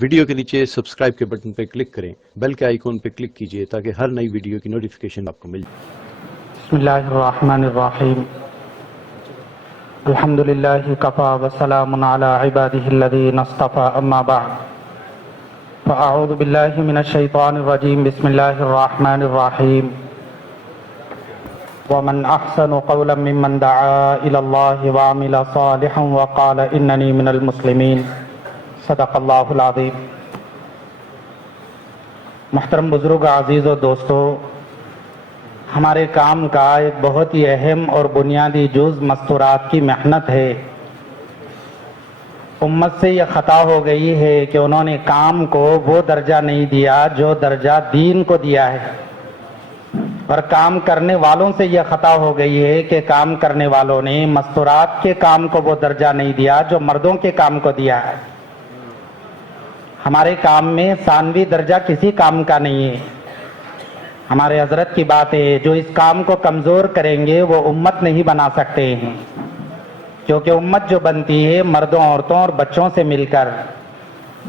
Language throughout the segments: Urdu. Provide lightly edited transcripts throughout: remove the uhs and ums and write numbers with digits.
ویڈیو کے نیچے سبسکرائب کے بٹن پہ کلک کریں، بیل کے آئیکن پہ کلک کیجئے تاکہ ہر نئی ویڈیو کی نوٹیفیکیشن آپ کو مل جائے۔ بسم اللہ الرحمن الرحیم الحمد للہ کفا وسلام علی عباده الذین اصطفى اما بعد فاعوذ باللہ من الشیطان الرجیم بسم اللہ الرحمن الرحیم ومن احسن قولا ممن دعا الى اللہ وعمل صالحا وقال اننی من المسلمین صدق اللہ العظیم۔ محترم بزرگ، عزیز و دوستو، ہمارے کام کا ایک بہت ہی اہم اور بنیادی جز مستورات کی محنت ہے۔ امت سے یہ خطا ہو گئی ہے کہ انہوں نے کام کو وہ درجہ نہیں دیا جو درجہ دین کو دیا ہے، اور کام کرنے والوں سے یہ خطا ہو گئی ہے کہ کام کرنے والوں نے مستورات کے کام کو وہ درجہ نہیں دیا جو مردوں کے کام کو دیا ہے۔ ہمارے کام میں ثانوی درجہ کسی کام کا نہیں ہے۔ ہمارے حضرت کی بات ہے، جو اس کام کو کمزور کریں گے وہ امت نہیں بنا سکتے ہیں، کیونکہ امت جو بنتی ہے مردوں، عورتوں اور بچوں سے مل کر۔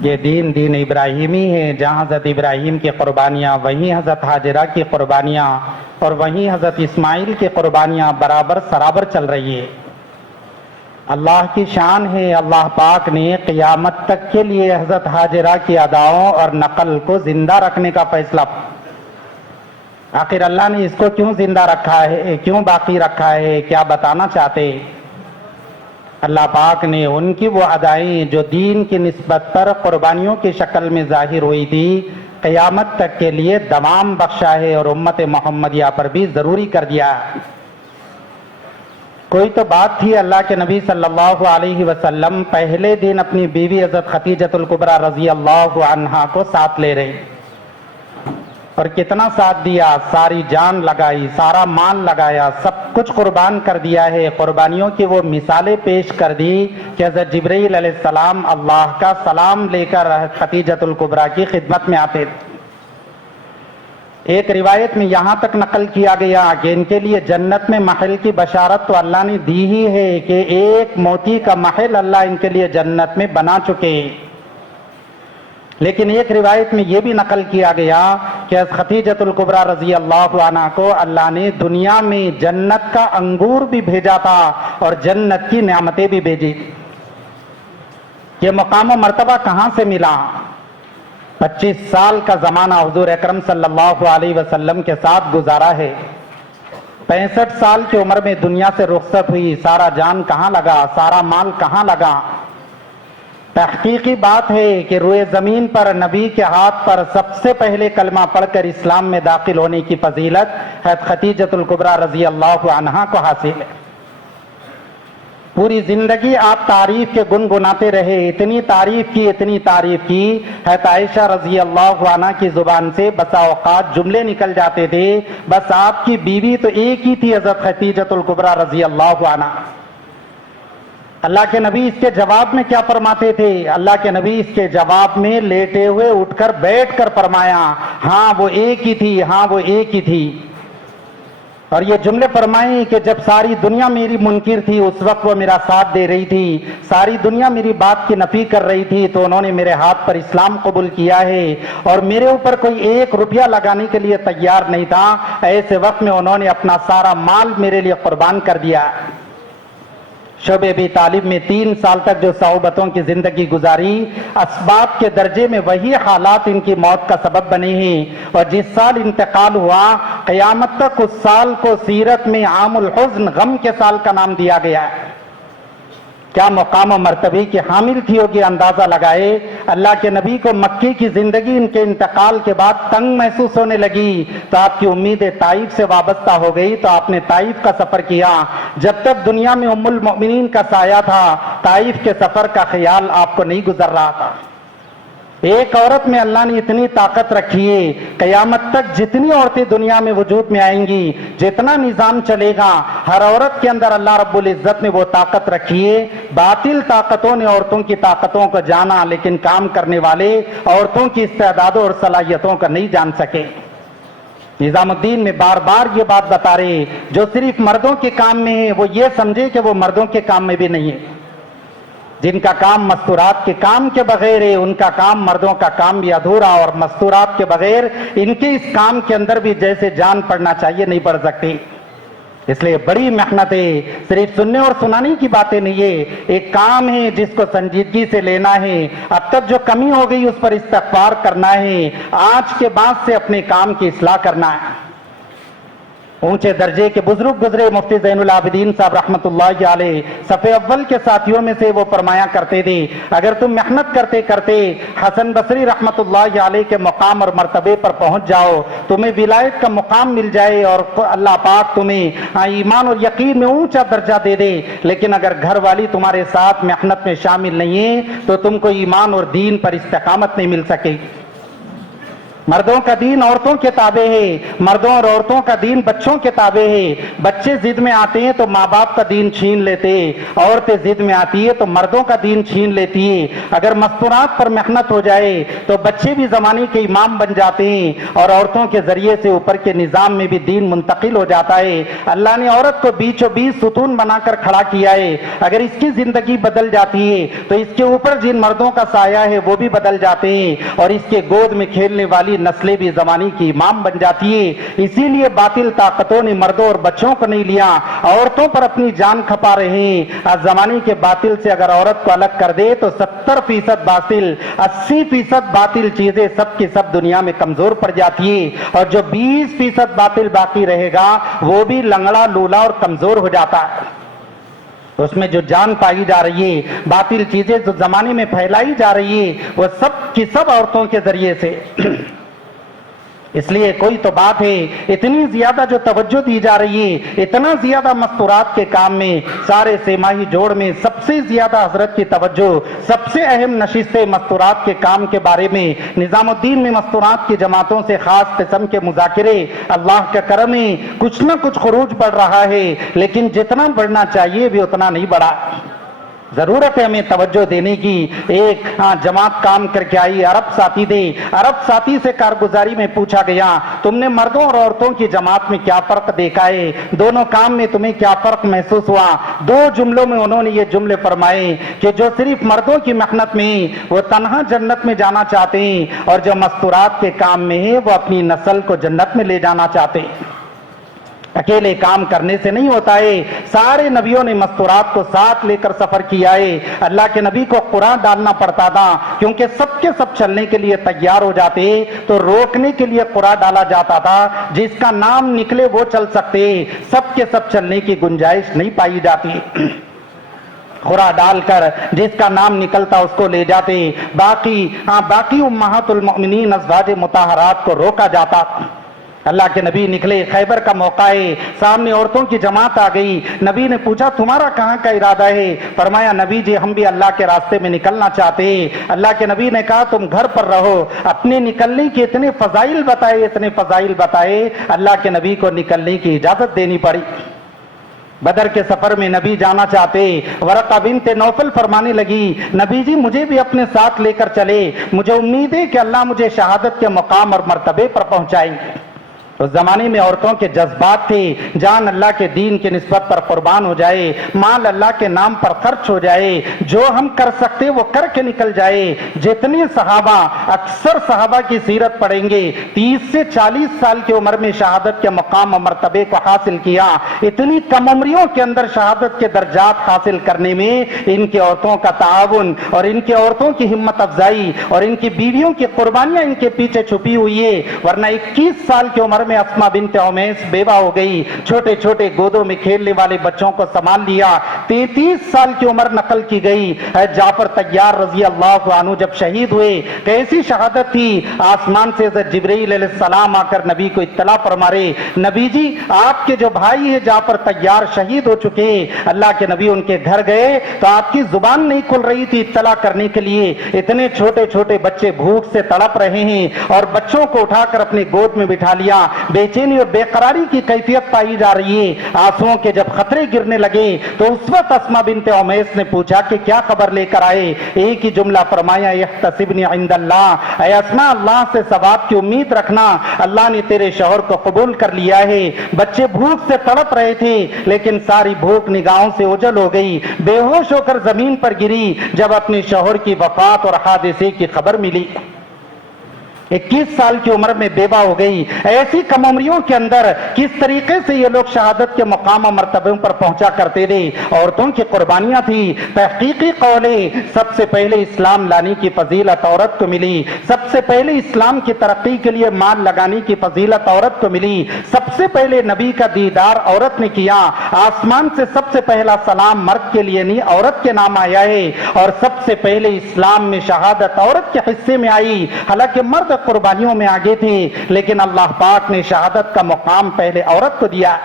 یہ دین ابراہیمی ہے، جہاں حضرت ابراہیم کی قربانیاں، وہیں حضرت حاجرہ کی قربانیاں اور وہیں حضرت اسماعیل کی قربانیاں برابر سرابر چل رہی ہے۔ اللہ کی شان ہے، اللہ پاک نے قیامت تک کے لیے حضرت حاجرہ کی اداؤں اور نقل کو زندہ رکھنے کا فیصلہ۔ آخر اللہ نے اس کو کیوں زندہ رکھا ہے، کیوں باقی رکھا ہے، کیا بتانا چاہتے؟ اللہ پاک نے ان کی وہ ادائیں جو دین کی نسبت پر قربانیوں کی شکل میں ظاہر ہوئی تھی، قیامت تک کے لیے دوام بخشا ہے اور امت محمدیہ پر بھی ضروری کر دیا۔ کوئی تو بات تھی، اللہ کے نبی صلی اللہ علیہ وسلم پہلے دن اپنی بیوی حضرت خدیجہ الکبریٰ رضی اللہ عنہا کو ساتھ لے رہے، اور کتنا ساتھ دیا، ساری جان لگائی، سارا مال لگایا، سب کچھ قربان کر دیا ہے۔ قربانیوں کی وہ مثالیں پیش کر دی کہ حضرت جبرائیل علیہ السلام اللہ کا سلام لے کر خدیجہ الکبریٰ کی خدمت میں آتے تھے۔ ایک روایت میں یہاں تک نقل کیا گیا کہ ان کے لیے جنت میں محل کی بشارت تو اللہ نے دی ہی ہے کہ ایک موتی کا محل اللہ ان کے لیے جنت میں بنا چکے ہیں، لیکن ایک روایت میں یہ بھی نقل کیا گیا کہ خدیجہ الکبریٰ رضی اللہ عنہا کو اللہ نے دنیا میں جنت کا انگور بھی بھیجا تھا اور جنت کی نعمتیں بھی بھیجی۔ یہ مقام و مرتبہ کہاں سے ملا؟ 25 سال کا زمانہ حضور اکرم صلی اللہ علیہ وسلم کے ساتھ گزارا ہے۔ 65 سال کی عمر میں دنیا سے رخصت ہوئی، سارا جان کہاں لگا، سارا مال کہاں لگا؟ تحقیقی بات ہے کہ روئے زمین پر نبی کے ہاتھ پر سب سے پہلے کلمہ پڑھ کر اسلام میں داخل ہونے کی فضیلت حضرت خدیجہ الکبریٰ رضی اللہ عنہا کو حاصل ہے۔ پوری زندگی آپ تعریف کے گنگناتے رہے، اتنی تعریف کی حضرت عائشہ رضی اللہ عنہا کی زبان سے بسا اوقات جملے نکل جاتے تھے، بس آپ کی بیوی تو ایک ہی تھی، حضرت خدیجہ الکبریٰ رضی اللہ عنہا۔ اللہ کے نبی اس کے جواب میں کیا فرماتے تھے؟ اللہ کے نبی اس کے جواب میں لیٹے ہوئے اٹھ کر بیٹھ کر فرمایا، ہاں وہ ایک ہی تھی، ہاں وہ ایک ہی تھی۔ اور یہ جملے فرمائیں کہ جب ساری دنیا میری منکر تھی اس وقت وہ میرا ساتھ دے رہی تھی، ساری دنیا میری بات کی نفی کر رہی تھی تو انہوں نے میرے ہاتھ پر اسلام قبول کیا ہے، اور میرے اوپر کوئی 1 روپیہ لگانے کے لیے تیار نہیں تھا۔ ایسے وقت میں انہوں نے اپنا سارا مال میرے لیے قربان کر دیا۔ شعب ابی طالب میں 3 سال تک جو صحبتوں کی زندگی گزاری، اسباب کے درجے میں وہی حالات ان کی موت کا سبب بنے ہیں، اور جس سال انتقال ہوا قیامت تک اس سال کو سیرت میں عام الحزن، غم کے سال کا نام دیا گیا ہے۔ کیا مقام و مرتبے کی حامل تھی ہوگی، اندازہ لگائے۔ اللہ کے نبی کو مکی کی زندگی ان کے انتقال کے بعد تنگ محسوس ہونے لگی تو آپ کی امید طائف سے وابستہ ہو گئی، تو آپ نے طائف کا سفر کیا۔ جب تک دنیا میں ام المؤمنین کا سایہ تھا، طائف کے سفر کا خیال آپ کو نہیں گزر رہا تھا۔ ایک عورت میں اللہ نے اتنی طاقت رکھی ہے، قیامت تک جتنی عورتیں دنیا میں وجود میں آئیں گی، جتنا نظام چلے گا، ہر عورت کے اندر اللہ رب العزت نے وہ طاقت رکھی ہے۔ باطل طاقتوں نے عورتوں کی طاقتوں کو جانا، لیکن کام کرنے والے عورتوں کی استعدادوں اور صلاحیتوں کو نہیں جان سکے۔ نظام الدین میں بار بار یہ بات بتا رہے، جو صرف مردوں کے کام میں ہے وہ یہ سمجھے کہ وہ مردوں کے کام میں بھی نہیں ہے۔ جن کا کام مستورات کے کام کے بغیر ہے، ان کا کام مردوں کا کام بھی ادھورا، اور مستورات کے بغیر ان کے اس کام کے اندر بھی جیسے جان پڑنا چاہیے نہیں پڑ سکتی۔ اس لیے بڑی محنت ہے، صرف سننے اور سنانے کی باتیں نہیں ہے، ایک کام ہے جس کو سنجیدگی سے لینا ہے۔ اب تک جو کمی ہو گئی اس پر استغفار کرنا ہے، آج کے بعد سے اپنے کام کی اصلاح کرنا ہے۔ اونچے درجے کے بزرگ گزرے مفتی زین العابدین صاحب رحمت اللہ علیہ صف اول کے ساتھیوں میں سے وہ فرمایا کرتے تھے، اگر تم محنت کرتے کرتے حسن بصری رحمت اللہ علیہ کے مقام اور مرتبے پر پہنچ جاؤ، تمہیں ولایت کا مقام مل جائے اور اللہ پاک تمہیں ایمان اور یقین میں اونچا درجہ دے دے، لیکن اگر گھر والی تمہارے ساتھ محنت میں شامل نہیں ہے تو تم کو ایمان اور دین پر استقامت نہیں مل سکے۔ مردوں کا دین عورتوں کے تابع ہے، مردوں اور عورتوں کا دین بچوں کے تابع ہے۔ بچے ضد میں آتے ہیں تو ماں باپ کا دین چھین لیتے، عورتیں ضد میں آتی ہے تو مردوں کا دین چھین لیتی ہے۔ اگر مستورات پر محنت ہو جائے تو بچے بھی زمانے کے امام بن جاتے ہیں، اور عورتوں کے ذریعے سے اوپر کے نظام میں بھی دین منتقل ہو جاتا ہے۔ اللہ نے عورت کو بیچوں بیچ ستون بنا کر کھڑا کیا ہے، اگر اس کی زندگی بدل جاتی ہے تو اس کے اوپر جن مردوں کا سایہ ہے وہ بھی بدل جاتے ہیں، اور اس کے گود میں کھیلنے والی نسلیں بھی زمانے کی امام بن جاتی ہے۔ اسی لیے باطل طاقتوں نے مردوں اور بچوں کو نہیں لیا، عورتوں پر اپنی جان کھپا رہے ہیں۔ آج زمانے کے باطل سے اگر عورت کو الگ کر دے تو 70% باطل، 80% باطل چیزیں سب کی سب دنیا میں کمزور پڑ جاتی ہے، اور جو 20% باطل باقی رہے گا وہ بھی لنگڑا لولا اور کمزور ہو جاتا ہے۔ اس میں جو جان پائی جا رہی ہے، باطل چیزیں جو زمانے میں پھیلائی جا رہی ہے، وہ سب کی سب عورتوں کے ذریعے سے۔ اس لیے کوئی تو بات ہے، اتنی زیادہ جو توجہ دی جا رہی ہے، اتنا زیادہ مستورات کے کام میں، سارے سیماہی جوڑ میں سب سے زیادہ حضرت کی توجہ، سب سے اہم نشستیں مستورات کے کام کے بارے میں، نظام الدین میں مستورات کی جماعتوں سے خاص قسم کے مذاکرے۔ اللہ کا کرم ہے، کچھ نہ کچھ خروج بڑھ رہا ہے، لیکن جتنا بڑھنا چاہیے بھی اتنا نہیں بڑھا۔ ضرورت ہے ہمیں توجہ دینے کی۔ ایک جماعت کام کر کے آئی، عرب ساتھی تھے، عرب ساتھی سے کارگزاری میں پوچھا گیا تم نے مردوں اور عورتوں کی جماعت میں کیا فرق دیکھا ہے، دونوں کام میں تمہیں کیا فرق محسوس ہوا؟ 2 جملوں میں انہوں نے یہ جملے فرمائے کہ جو صرف مردوں کی محنت میں وہ تنہا جنت میں جانا چاہتے ہیں، اور جو مستورات کے کام میں ہے وہ اپنی نسل کو جنت میں لے جانا چاہتے ہیں۔ اکیلے کام کرنے سے نہیں ہوتا ہے، سارے نبیوں نے مستورات کو ساتھ لے کر سفر کیا ہے۔ اللہ کے نبی کو قرآن ڈالنا پڑتا تھا، کیونکہ سب کے سب چلنے کے لیے تیار ہو جاتے تو روکنے کے لیے قرآن ڈالا جاتا تھا، جس کا نام نکلے وہ چل سکتے، سب کے سب چلنے کی گنجائش نہیں پائی جاتی۔ خورا ڈال کر جس کا نام نکلتا اس کو لے جاتے، باقی امہات المؤمنین ازواج مطہرات کو روکا جاتا۔ اللہ کے نبی نکلے، خیبر کا موقع ہے، سامنے عورتوں کی جماعت آ گئی۔ نبی نے پوچھا تمہارا کہاں کا ارادہ ہے؟ فرمایا نبی جی ہم بھی اللہ کے راستے میں نکلنا چاہتے ہیں۔ اللہ کے نبی نے کہا تم گھر پر رہو۔ اپنے نکلنے کے اتنے فضائل بتائے، اللہ کے نبی کو نکلنے کی اجازت دینی پڑی۔ بدر کے سفر میں نبی جانا چاہتے، ورقہ بنت نوفل فرمانے لگی نبی جی مجھے بھی اپنے ساتھ لے کر چلے، مجھے امید ہے کہ اللہ مجھے شہادت کے مقام اور مرتبے پر پہنچائیں گے۔ اس زمانے میں عورتوں کے جذبات تھے، جان اللہ کے دین کی نسبت پر قربان ہو جائے، مال اللہ کے نام پر خرچ ہو جائے، جو ہم کر سکتے وہ کر کے نکل جائے۔ جتنے صحابہ، اکثر صحابہ کی سیرت پڑھیں گے، 30 سے 40 سال کی عمر میں شہادت کے مقام و مرتبے کو حاصل کیا۔ اتنی کم عمریوں کے اندر شہادت کے درجات حاصل کرنے میں ان کی عورتوں کا تعاون اور ان کی عورتوں کی ہمت افزائی اور ان کی بیویوں کی قربانیاں ان کے پیچھے چھپی ہوئی ہے، ورنہ 21 سال کی عمر میں اسما بنت عمیس بیوہ ہو گئی، چھوٹے چھوٹے گودوں میں کھیلنے والے بچوں کو سنبھال لیا۔ 33 سال کی عمر نقل کی گئی۔ جعفر طیار رضی اللہ عنہ جب شہید ہوئے، کیسی شہادت تھی! آسمان سے جبرائیل علیہ السلام آ کر نبی کو اطلاع فرمارے نبی جی آپ کے جو بھائی ہیں جعفر طیار شہید ہو چکے ہیں۔ اللہ کے نبی ان کے گھر گئے تو آپ کی زبان نہیں کھل رہی تھی اطلاع کرنے کے لیے، اتنے چھوٹے چھوٹے بچے بھوک سے تڑپ رہے ہیں، اور بچوں کو اٹھا کر اپنے گود میں بٹھا لیا۔ بے چینی اور بے قراری کی کیفیت پائی جا رہی ہے، آنسوؤں کے جب خطرے گرنے لگے تو اس وقت اسما بنت عمیس نے پوچھا کہ کیا خبر لے کر آئے؟ ایک ہی جملہ فرمایا احتسبنی عند اللہ، اے اسما اللہ سے ثواب کی امید رکھنا، اللہ نے تیرے شوہر کو قبول کر لیا ہے۔ بچے بھوک سے تڑپ رہے تھے لیکن ساری بھوک نگاہوں سے اوجھل ہو گئی، بے ہوش ہو کر زمین پر گری جب اپنے شوہر کی وفات اور حادثے کی خبر ملی۔ 21 سال کی عمر میں بیوہ ہو گئی۔ ایسی کم عمریوں کے اندر کس طریقے سے یہ لوگ شہادت کے مقام و مرتبوں پر پہنچا کرتے تھے، عورتوں کی قربانیاں تھی۔ تحقیقی قول ہے سب سے پہلے اسلام لانے کی فضیلت عورت کو ملی، سب سے پہلے اسلام کی ترقی کے لیے مال لگانے کی فضیلت عورت کو ملی، سب سے پہلے نبی کا دیدار عورت نے کیا، آسمان سے سب سے پہلا سلام مرد کے لیے نہیں عورت کے نام آیا ہے، اور سب سے پہلے اسلام میں شہادت عورت کے حصے میں آئی۔ حالانکہ مرد قربانیوں میں آگے تھے لیکن اللہ پاک نے شہادت کا مقام پہلے عورت کو دیا۔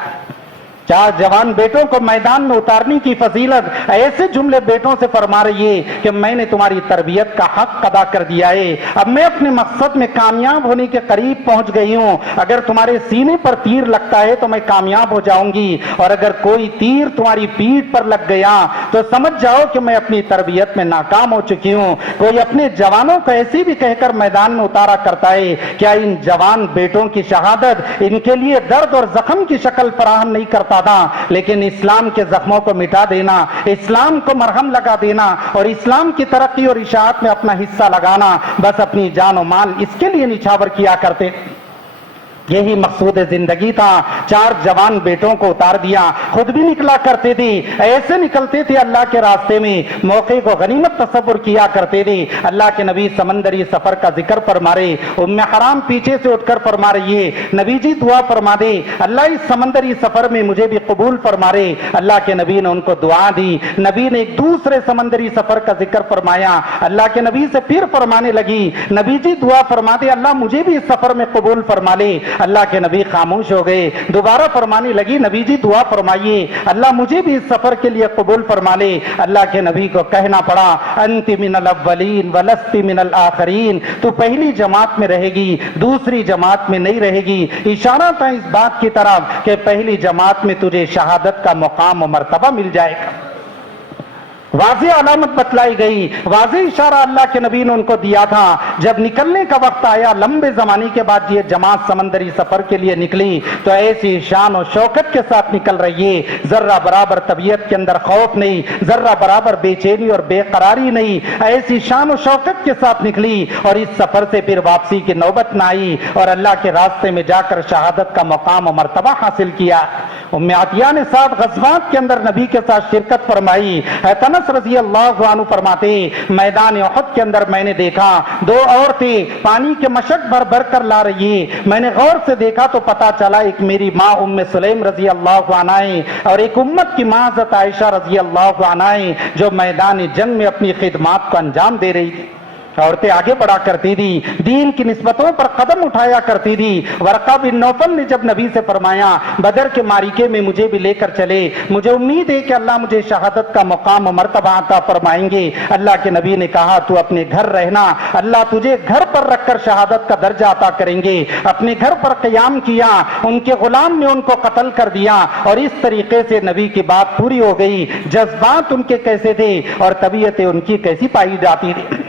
4 جوان بیٹوں کو میدان میں اتارنے کی فضیلت ایسے جملے بیٹوں سے فرما رہی ہے کہ میں نے تمہاری تربیت کا حق ادا کر دیا ہے، اب میں اپنے مقصد میں کامیاب ہونے کے قریب پہنچ گئی ہوں، اگر تمہارے سینے پر تیر لگتا ہے تو میں کامیاب ہو جاؤں گی، اور اگر کوئی تیر تمہاری پیٹھ پر لگ گیا تو سمجھ جاؤ کہ میں اپنی تربیت میں ناکام ہو چکی ہوں۔ کوئی اپنے جوانوں کو ایسی بھی کہہ کر میدان میں اتارا کرتا ہے، کیا ان جوان بیٹوں کی شہادت ان کے لیے درد اور زخم کی شکل فراہم نہیں کرتا تھا؟ لیکن اسلام کے زخموں کو مٹا دینا، اسلام کو مرہم لگا دینا اور اسلام کی ترقی اور اشاعت میں اپنا حصہ لگانا، بس اپنی جان و مال اس کے لیے نچھاور کیا کرتے۔ یہی مقصود زندگی تھا۔ 4 جوان بیٹوں کو اتار دیا، خود بھی نکلا کرتے تھے، ایسے نکلتے تھے اللہ کے راستے میں، موقع کو غنیمت تصور کیا کرتے تھے۔ اللہ کے نبی سمندری سفر کا ذکر فرما رہے، ام حرام پیچھے سے اٹھ کر فرما رہی ہے نبی جی دعا فرما دے، اللہ اس سمندری سفر میں مجھے بھی قبول فرما رہے۔ اللہ کے نبی نے ان کو دعا دی، نبی نے ایک دوسرے سمندری سفر کا ذکر فرمایا، اللہ کے نبی سے پھر فرمانے لگی نبی جی دعا فرما دے اللہ مجھے بھی اس سفر میں قبول فرما لے۔ اللہ کے نبی خاموش ہو گئے، دوبارہ فرمانے لگی نبی جی دعا فرمائیے اللہ مجھے بھی اس سفر کے لیے قبول فرما لے۔ اللہ کے نبی کو کہنا پڑا انت من الاولین ولست من الآخرین، تو پہلی جماعت میں رہے گی دوسری جماعت میں نہیں رہے گی، اشارہ تھا اس بات کی طرف کہ پہلی جماعت میں تجھے شہادت کا مقام و مرتبہ مل جائے گا۔ واضح علامت بتلائی گئی، واضح اشارہ اللہ کے نبی نے ان کو دیا تھا۔ جب نکلنے کا وقت آیا، لمبے زمانے کے بعد یہ جماعت سمندری سفر کے لیے نکلی تو ایسی شان و شوکت کے ساتھ نکل رہی ہے، ذرہ برابر طبیعت کے اندر خوف نہیں، ذرہ برابر بے چینی اور بے قراری نہیں، ایسی شان و شوکت کے ساتھ نکلی اور اس سفر سے پھر واپسی کی نوبت نہ آئی اور اللہ کے راستے میں جا کر شہادت کا مقام و مرتبہ حاصل کیا۔ ام عطیہ نے 7 غزوات کے اندر نبی کے ساتھ شرکت فرمائی۔ انس رضی اللہ عنہ فرماتے میدان احد کے اندر میں نے دیکھا 2 عورتیں پانی کے مشک بھر بھر کر لا رہی ہیں، میں نے غور سے دیکھا تو پتا چلا ایک میری ماں ام سلیم رضی اللہ عنہ ہے اور ایک امت کی ماں حضرت عائشہ رضی اللہ عنہ ہے جو میدان جنگ میں اپنی خدمات کو انجام دے رہی تھی۔ عورتیں آگے بڑھا کرتی تھی، دین کی نسبتوں پر قدم اٹھایا کرتی تھی۔ ورقہ بن نوفل نے جب نبی سے فرمایا بدر کے معرکے میں مجھے بھی لے کر چلے، مجھے امید ہے کہ اللہ مجھے شہادت کا مقام و مرتبہ عطا فرمائیں گے، اللہ کے نبی نے کہا تو اپنے گھر رہنا، اللہ تجھے گھر پر رکھ کر شہادت کا درجہ عطا کریں گے۔ اپنے گھر پر قیام کیا، ان کے غلام نے ان کو قتل کر دیا اور اس طریقے سے نبی کی بات پوری ہو گئی۔ جذبات ان کے کیسے تھے اور طبیعتیں ان کی کیسی پائی جاتی تھی؟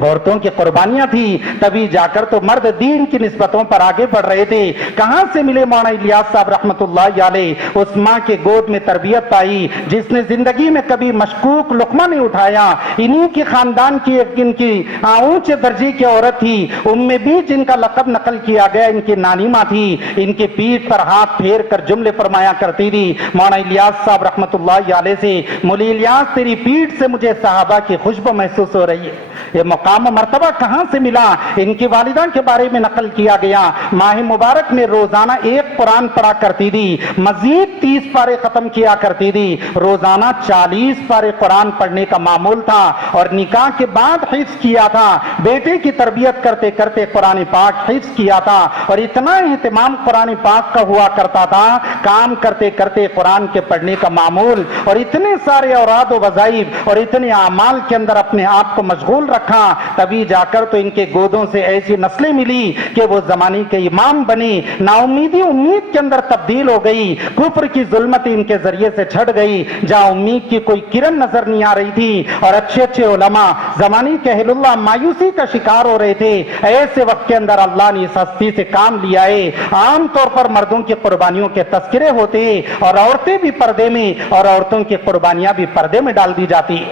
عورتوں کی قربانیاں تھی، تبھی جا کر تو مرد دین کی نسبتوں پر آگے بڑھ رہے تھے۔ کہاں سے ملے مولانا الیاس صاحب رحمت اللہ علیہ؟ اس ماں کے گود میں تربیت پائی جس نے زندگی میں کبھی مشکوک لقمہ نہیں اٹھایا۔ انہی کی خاندان کی ان کی اونچے درجے کی عورت تھی ام بی جن کا لقب نقل کیا گیا، ان کی نانی ماں تھی، ان کے پیٹھ پر ہاتھ پھیر کر جملے فرمایا کرتی تھی مولانا الیاس صاحب رحمت اللہ علیہ سے، مولی الیاس تیری پیٹھ سے مجھے صحابہ کی خوشبو محسوس ہو رہی ہے۔ یہ مقام و مرتبہ کہاں سے ملا؟ ان کی والدہ کے بارے میں نقل کیا گیا ماہ مبارک میں روزانہ 1 قرآن پڑھا کرتی تھی، مزید 30 پارے ختم کیا کرتی تھی، روزانہ 40 پارے قرآن پڑھنے کا معمول تھا اور نکاح کے بعد حفظ کیا تھا۔ بیٹے کی تربیت کرتے کرتے قرآن پاک حفظ کیا تھا اور اتنا اہتمام قرآن پاک کا ہوا کرتا تھا، کام کرتے کرتے قرآن کے پڑھنے کا معمول اور اتنے سارے اوراد و وظائف اور اتنے اعمال کے اندر اپنے آپ کو مشغول رکھا تبھی جا کر تو ان کے گودوں سے ایسی نسلیں ملی کہ وہ زمانے کے امام بنے. نا امیدی امید کے اندر تبدیل ہو گئی, کفر کی ظلمت ان کے ذریعے سے چھڑ گئی. جہاں امید کی کوئی کرن نظر نہیں آ رہی تھی اور اچھے اچھے علماء زمانے کے اہل اللہ مایوسی کا شکار ہو رہے تھے, ایسے وقت کے اندر اللہ نے اس ہستی سے کام لیا ہے. عام طور پر مردوں کی قربانیوں کے تذکرے ہوتے اور عورتیں بھی پردے میں اور عورتوں کی قربانیاں بھی پردے میں ڈال دی جاتی.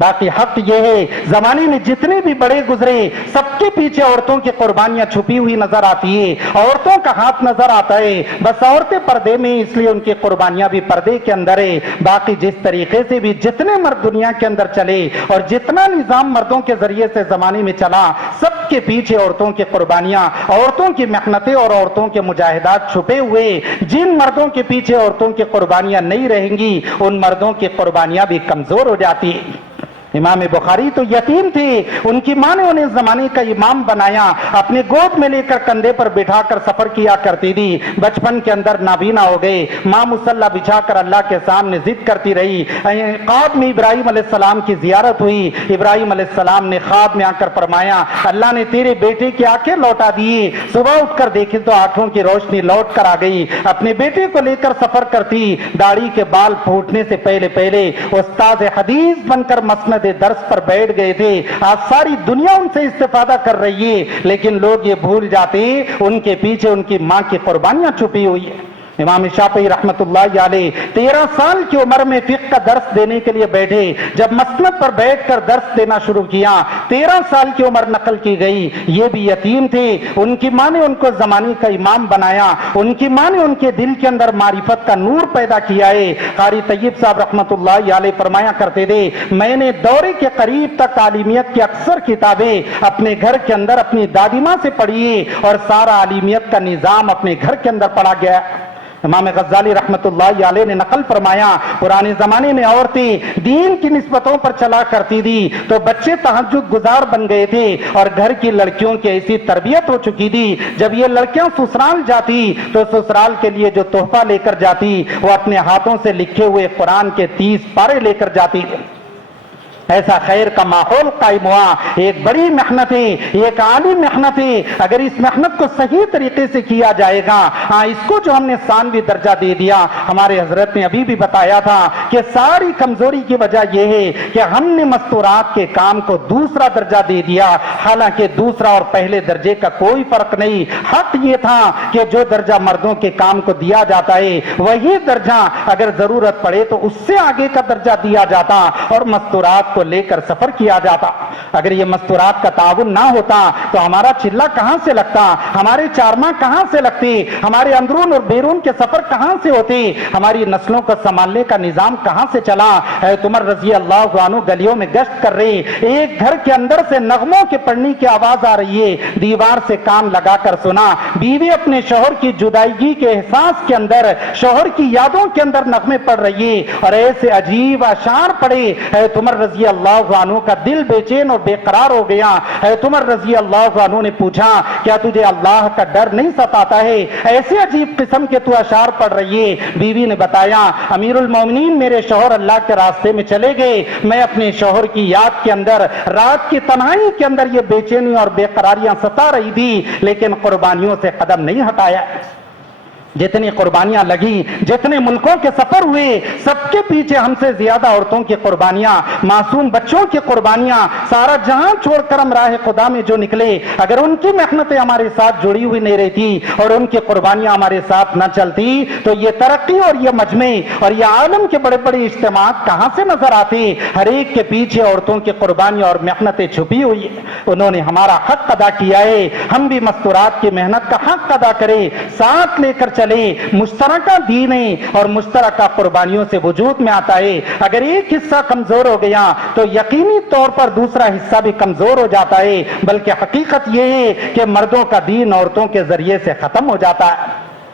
باقی حق یہ ہے زمانے میں جتنے بھی بڑے گزرے سب کے پیچھے عورتوں کی قربانیاں چھپی ہوئی نظر آتی ہے, عورتوں کا ہاتھ نظر آتا ہے. بس عورتیں پردے میں, اس لیے ان کی قربانیاں بھی پردے کے اندر ہے. باقی جس طریقے سے بھی جتنے مرد دنیا کے اندر چلے اور جتنا نظام مردوں کے ذریعے سے زمانے میں چلا, سب کے پیچھے عورتوں کی قربانیاں, عورتوں کی محنتیں اور عورتوں کے مجاہدات چھپے ہوئے. جن مردوں کے پیچھے عورتوں کی قربانیاں نہیں رہیں گی ان مردوں کی قربانیاں بھی کمزور ہو جاتی. امام بخاری تو یتیم تھے, ان کی ماں نے انہیں زمانے کا امام بنایا, اپنے گود میں لے کر کندھے پر بٹھا کر سفر کیا کرتی تھی. بچپن کے اندر نابینا ہو گئے, ماں مصلی بچھا کر اللہ کے سامنے ضد کرتی رہی. خواب میں ابراہیم علیہ السلام کی زیارت ہوئی. ابراہیم علیہ السلام نے خواب میں آ کر فرمایا اللہ نے تیرے بیٹے کی آنکھیں لوٹا دیے. صبح اٹھ کر دیکھی تو آنکھوں کی روشنی لوٹ کر آ گئی. اپنے بیٹے کو لے کر سفر کرتی, داڑھی کے بال پھوٹنے سے پہلے استاد حدیث بن کر مسند درس پر بیٹھ گئے تھے. آج ساری دنیا ان سے استفادہ کر رہی ہے, لیکن لوگ یہ بھول جاتے ان کے پیچھے ان کی ماں کی قربانیاں چھپی ہوئی ہیں. امام شافعی رحمت اللہ علیہ 13 سال کی عمر میں فقہ کا درس دینے کے لیے بیٹھے. جب مسند پر بیٹھ کر درس دینا شروع کیا 13 سال کی عمر نقل کی گئی. یہ بھی یتیم تھے, ان کی ماں نے ان کو زمانے کا امام بنایا. ان کی ماں نے ان کے دل کے اندر معرفت کا نور پیدا کیا ہے. قاری طیب صاحب رحمت اللہ علیہ فرمایا کرتے تھے میں نے دورے کے قریب تک عالمیت کی اکثر کتابیں اپنے گھر کے اندر اپنی دادی ماں سے پڑھی اور سارا عالمیت کا نظام اپنے گھر کے اندر پڑھا گیا. امام غزالی رحمت اللہ علیہ نے نقل فرمایا پرانے زمانے میں عورتیں دین کی نسبتوں پر چلا کرتی تھی تو بچے تہجد گزار بن گئے تھے اور گھر کی لڑکیوں کی ایسی تربیت ہو چکی تھی. جب یہ لڑکیاں سسرال جاتی تو سسرال کے لیے جو تحفہ لے کر جاتی وہ اپنے ہاتھوں سے لکھے ہوئے قرآن کے 30 پارے لے کر جاتی. ایسا خیر کا ماحول قائم ہوا. ایک بڑی محنت ہے, ایک عالی محنت ہے. اگر اس محنت کو صحیح طریقے سے کیا جائے گا, اس کو جو ہم نے ثانوی درجہ دے دیا, ہمارے حضرت نے ابھی بھی بتایا تھا کہ ساری کمزوری کی وجہ یہ ہے کہ ہم نے مستورات کے کام کو دوسرا درجہ دے دیا, حالانکہ دوسرا اور پہلے درجے کا کوئی فرق نہیں. حق یہ تھا کہ جو درجہ مردوں کے کام کو دیا جاتا ہے وہی درجہ اگر ضرورت پڑے تو اس سے آگے کا درجہ دیا جاتا اور مستورات کو لے کر سفر کیا جاتا. اگر یہ مستورات کا تعاون نہ ہوتا تو ہمارا چلہ کہاں سے لگتا, ہمارے چارماں کہاں سے لگتے, ہمارے اندرون اور بیرون کے سفر کہاں سے ہوتے, ہماری نسلوں کو سنبھالنے کا نظام کہاں سے چلا. حضرت عمر رضی اللہ عنہ گلیوں میں گشت کر رہے, ایک گھر کے اندر سے نغموں کے پڑھنے کی آواز آ رہی ہے. دیوار سے کان لگا کر سنا, بیوی اپنے شوہر کی جدائیگی کے احساس کے اندر, شوہر کی یادوں کے اندر نغمے پڑھ رہی ہے اور ایسے عجیب اشعار پڑھے. حضرت عمر رضی اللہ عنہ کا دل بے چین اور بے قرار ہو گیا. حضرت عمر رضی اللہ عنہ نے پوچھا کیا تجھے اللہ کا ڈر نہیں ستاتا ہے, ایسے عجیب قسم کے تو اشعار پڑھ رہی ہے. بیوی نے بتایا امیر المومنین میرے شوہر اللہ کے راستے میں چلے گئے, میں اپنے شوہر کی یاد کے اندر رات کی تنہائی کے اندر یہ بے چینی اور بے قراریاں ستا رہی تھی, لیکن قربانیوں سے قدم نہیں ہٹایا. جتنی قربانیاں لگی, جتنے ملکوں کے سفر ہوئے, سب کے پیچھے ہم سے زیادہ عورتوں کی قربانیاں, معصوم بچوں کی قربانیاں, سارا جہاں چھوڑ کر ہم راہ خدا میں جو نکلے, اگر ان کی محنتیں ہمارے ساتھ جڑی ہوئی نہیں رہتی اور ان کی قربانیاں ہمارے ساتھ نہ چلتی تو یہ ترقی اور یہ مجمع اور یہ عالم کے بڑے بڑے اجتماعات کہاں سے نظر آتے. ہر ایک کے پیچھے عورتوں کی قربانیاں اور محنتیں چھپی ہوئی. انہوں نے ہمارا حق ادا کیا ہے, ہم بھی مستورات کی محنت کا حق ادا کریں, ساتھ لے کر مشترکہ دین اور مشترکہ قربانیوں سے وجود میں آتا ہے. اگر ایک حصہ کمزور ہو گیا تو یقینی طور پر دوسرا حصہ بھی کمزور ہو جاتا ہے, بلکہ حقیقت یہ ہے کہ مردوں کا دین عورتوں کے ذریعے سے ختم ہو جاتا ہے.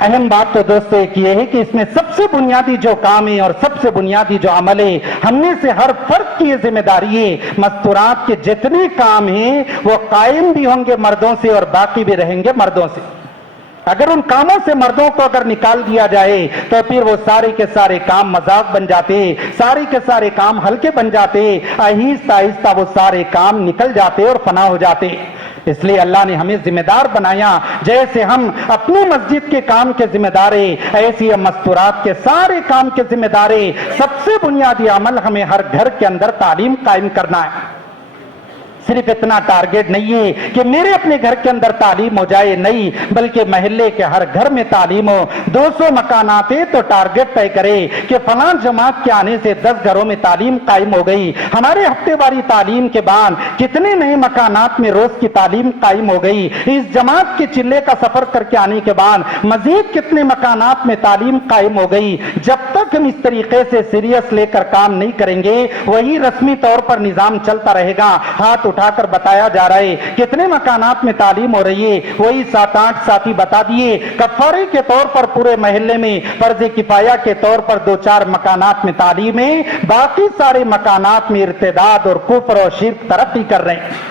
اہم بات تو دوستو ایک یہ ہے کہ اس میں سب سے بنیادی جو کام ہے اور سب سے بنیادی جو عمل ہے، ہم میں سے ہر فرد کی یہ ذمہ داری ہے، مستورات کے جتنے کام ہیں وہ قائم بھی ہوں گے مردوں سے اور باقی بھی رہیں گے مردوں سے۔ اگر ان کاموں سے مردوں کو اگر نکال دیا جائے تو پھر وہ سارے کے سارے کام مذاق بن جاتے، سارے کے سارے کام ہلکے بن جاتے، آہستہ آہستہ وہ سارے کام نکل جاتے اور فنا ہو جاتے۔ اس لیے اللہ نے ہمیں ذمہ دار بنایا، جیسے ہم اپنی مسجد کے کام کے ذمہ دار ہیں، ایسی ہم مستورات کے سارے کام کے ذمہ دار ہیں۔ سب سے بنیادی عمل ہمیں ہر گھر کے اندر تعلیم قائم کرنا ہے۔ صرف اتنا ٹارگٹ نہیں ہے کہ میرے اپنے گھر کے اندر تعلیم ہو جائے، نہیں، بلکہ محلے کے ہر گھر میں تعلیم ہو۔ 200 مکانات ہیں تو ٹارگٹ طے کرے کہ فلاں جماعت کے آنے سے 10 گھروں میں تعلیم قائم ہو گئی۔ ہمارے ہفتے واری تعلیم کے بعد کتنے نئے مکانات میں روز کی تعلیم قائم ہو گئی۔ اس جماعت کے چلے کا سفر کر کے آنے کے بعد مزید کتنے مکانات میں تعلیم قائم ہو گئی۔ جب تک ہم اس طریقے سے سیریس لے کر کام نہیں کریں گے، وہی رسمی طور پر نظام چلتا رہے گا۔ ہاتھ اٹھا کر بتایا جا رہا ہے کتنے مکانات میں تعلیم ہو رہی ہے، وہی 7-8 ساتھی بتا دیے۔ کفارے کے طور پر پورے محلے میں، فرض کفایہ کے طور پر 2-4 مکانات میں تعلیم ہے، باقی سارے مکانات میں ارتداد اور کفر اور شرک ترقی کر رہے ہیں۔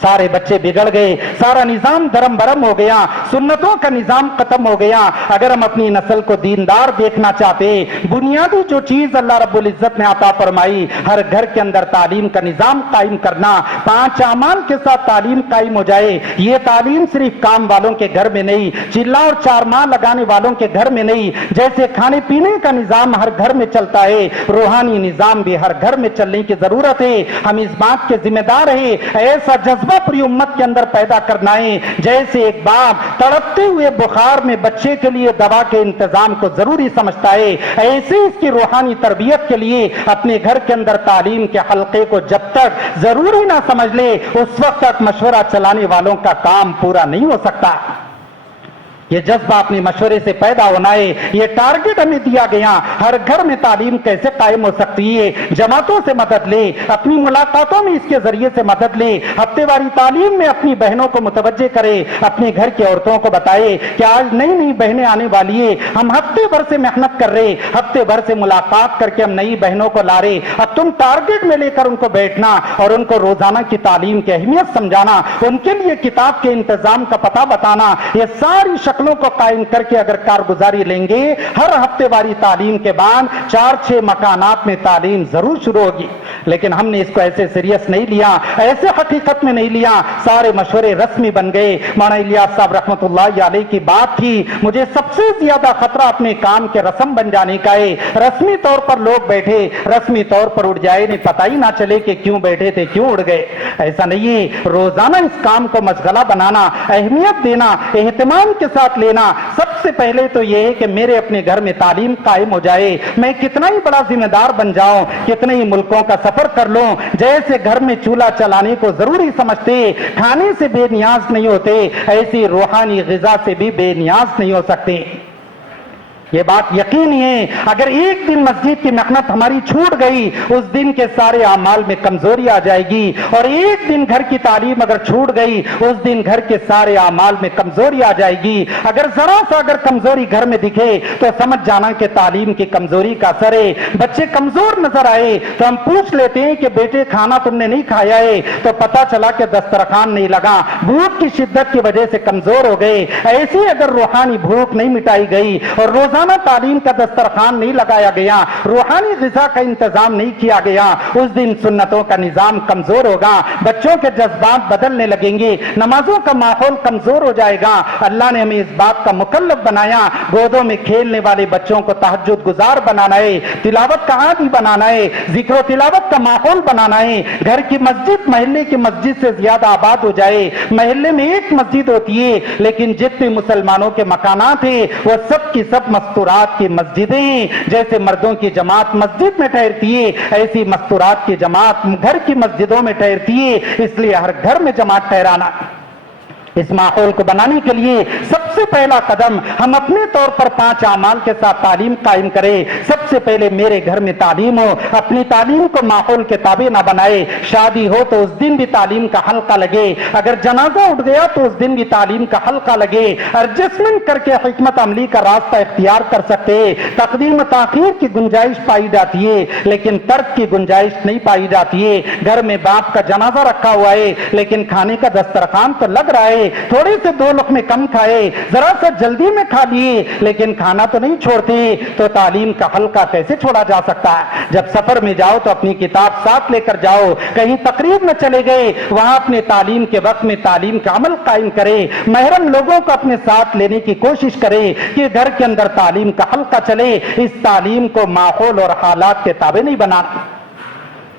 سارے بچے بگڑ گئے، سارا نظام درم برم ہو گیا، سنتوں کا نظام ختم ہو گیا۔ اگر ہم اپنی نسل کو دیندار دیکھنا چاہتے، بنیادی جو چیز اللہ رب العزت نے عطا فرمائی، ہر گھر کے اندر تعلیم کا نظام قائم کرنا، 5 اعمال کے ساتھ تعلیم قائم ہو جائے۔ یہ تعلیم صرف کام والوں کے گھر میں نہیں، چلا اور 4 ماہ لگانے والوں کے گھر میں نہیں، جیسے کھانے پینے کا نظام ہر گھر میں چلتا ہے، روحانی نظام بھی ہر گھر میں چلنے کی ضرورت ہے۔ ہم اس بات کے ذمہ دار ہیں، ایسا جذبہ پوری امت کے اندر پیدا کرنا ہے، جیسے ایک باپ تڑپتے ہوئے بخار میں بچے کے لیے دوا کے انتظام کو ضروری سمجھتا ہے، ایسے اس کی روحانی تربیت کے لیے اپنے گھر کے اندر تعلیم کے حلقے کو جب تک ضروری نہ سمجھ لے، اس وقت تک مشورہ چلانے والوں کا کام پورا نہیں ہو سکتا۔ یہ جذبہ اپنے مشورے سے پیدا ہونا ہے، یہ ٹارگٹ ہمیں دیا گیا۔ ہر گھر میں تعلیم کیسے قائم ہو سکتی ہے؟ جماعتوں سے مدد لے، اپنی ملاقاتوں میں اس کے ذریعے سے مدد لے، ہفتے واری تعلیم میں اپنی بہنوں کو متوجہ کرے، اپنے گھر کی عورتوں کو بتائے کہ آج نئی نئی بہنیں آنے والی ہے، ہم ہفتے بھر سے محنت کر رہے، ہفتے بھر سے ملاقات کر کے ہم نئی بہنوں کو لا رہے، اب تم ٹارگٹ میں لے کر ان کو بیٹھنا اور ان کو روزانہ کی تعلیم کی اہمیت سمجھانا، ان کے لیے کتاب کے انتظام کا پتہ بتانا، یہ ساری شکلوں کو قائم کر کے اگر کارگزاری لیں گے، ہر ہفتے واری تعلیم کے بعد 4-6 مکانات میں تعلیم ضرور شروع ہوگی۔ لیکن ہم نے اس کو ایسے سیریس نہیں لیا، ایسے حقیقت میں نہیں لیا، سارے مشورے رسمی بن گئے۔ مولانا الیاس صاحب رحمۃ اللہ علیہ کی بات تھی، مجھے سب سے زیادہ خطرہ اپنے کام کے رسم بن جانے کا ہے۔ رسمی طور پر لوگ بیٹھے، رسمی طور پر اٹھ جائے، نہیں پتہ ہی نہ چلے کہ کیوں بیٹھے تھے، کیوں اٹھ گئے۔ ایسا نہیں ہے، روزانہ اس کام کو مشغلہ بنانا، اہمیت دینا، اہتمام کے ساتھ لینا۔ سب سے پہلے تو یہ ہے کہ میرے اپنے گھر میں تعلیم قائم ہو جائے، میں کتنا ہی بڑا ذمہ دار بن جاؤں، کتنے ہی ملکوں کا سفر کر لوں، جیسے گھر میں چولہا چلانے کو ضروری سمجھتے، کھانے سے بے نیاز نہیں ہوتے، ایسی روحانی غذا سے بھی بے نیاز نہیں ہو سکتے۔ یہ بات یقینی ہے، اگر ایک دن مسجد کی محنت ہماری چھوٹ گئی، اس دن کے سارے اعمال میں کمزوری آ جائے گی، اور ایک دن گھر کی تعلیم اگر چھوٹ گئی، اس دن گھر کے سارے اعمال میں کمزوری آ جائے گی۔ اگر ذرا سا اگر کمزوری گھر میں دکھے تو سمجھ جانا کہ تعلیم کی کمزوری کا اثر ہے۔ بچے کمزور نظر آئے تو ہم پوچھ لیتے ہیں کہ بیٹے کھانا تم نے نہیں کھایا ہے، تو پتہ چلا کہ دسترخوان نہیں لگا، بھوک کی شدت کی وجہ سے کمزور ہو گئے۔ ایسی اگر روحانی بھوک نہیں مٹائی گئی اور روزانہ تعلیم کا دسترخوان نہیں لگایا گیا، روحانی غذا کا انتظام نہیں کیا گیا، اس دن سنتوں کا نظام کمزور ہوگا، بچوں کے جذبات بدلنے لگیں گے، نمازوں کا ماحول کمزور ہو جائے گا۔ اللہ نے ہمیں اس بات کا مکلف بنایا، گودوں میں کھیلنے والے بچوں کو تہجد گزار بنانا ہے، تلاوت کا عادی بنانا ہے، ذکر و تلاوت کا ماحول بنانا ہے۔ گھر کی مسجد محلے کی مسجد سے زیادہ آباد ہو جائے۔ محلے میں ایک مسجد ہوتی ہے، لیکن جتنے مسلمانوں کے مکانات ہیں وہ سب کی سب مستورات کی مسجدیں، جیسے مردوں کی جماعت مسجد میں ٹھہرتی ہے، ایسی مستورات کی جماعت گھر کی مسجدوں میں ٹھہرتی ہے۔ اس لیے ہر گھر میں جماعت ٹھہرانا، اس ماحول کو بنانے کے لیے سب سے پہلا قدم ہم اپنے طور پر 5 اعمال کے ساتھ تعلیم قائم کریں. سب سے پہلے میرے گھر میں تعلیم ہو, اپنی تعلیم کو ماحول کے تابع نہ بنائے. شادی ہو تو اس دن بھی تعلیم کا حلقہ لگے, اگر جنازہ اٹھ گیا تو اس دن بھی تعلیم کا حلقہ لگے. ایڈجسٹمنٹ کر کے حکمت عملی کا راستہ اختیار کر سکتے. تقدیم و تاخیر کی گنجائش پائی جاتی ہے لیکن ترک کی گنجائش نہیں پائی جاتی ہے. گھر میں باپ کا جنازہ رکھا ہوا ہے لیکن کھانے کا دسترخوان تو لگ رہا ہے, تھوڑے سے 2 لقمے کم کھائے, ذرا سا جلدی میں کھا لیے لیکن کھانا تو نہیں چھوڑتے, تو تعلیم کا حلقہ کیسے چھوڑا جا سکتا ہے؟ جب سفر میں جاؤ تو اپنی کتاب ساتھ لے کر جاؤ. کہیں تقریب میں چلے گئے, وہاں اپنے تعلیم کے وقت میں تعلیم کا عمل قائم کرے. محرم لوگوں کو اپنے ساتھ لینے کی کوشش کرے کہ گھر کے اندر تعلیم کا حلقہ چلے. اس تعلیم کو ماحول اور حالات کے تابع نہیں بنانا,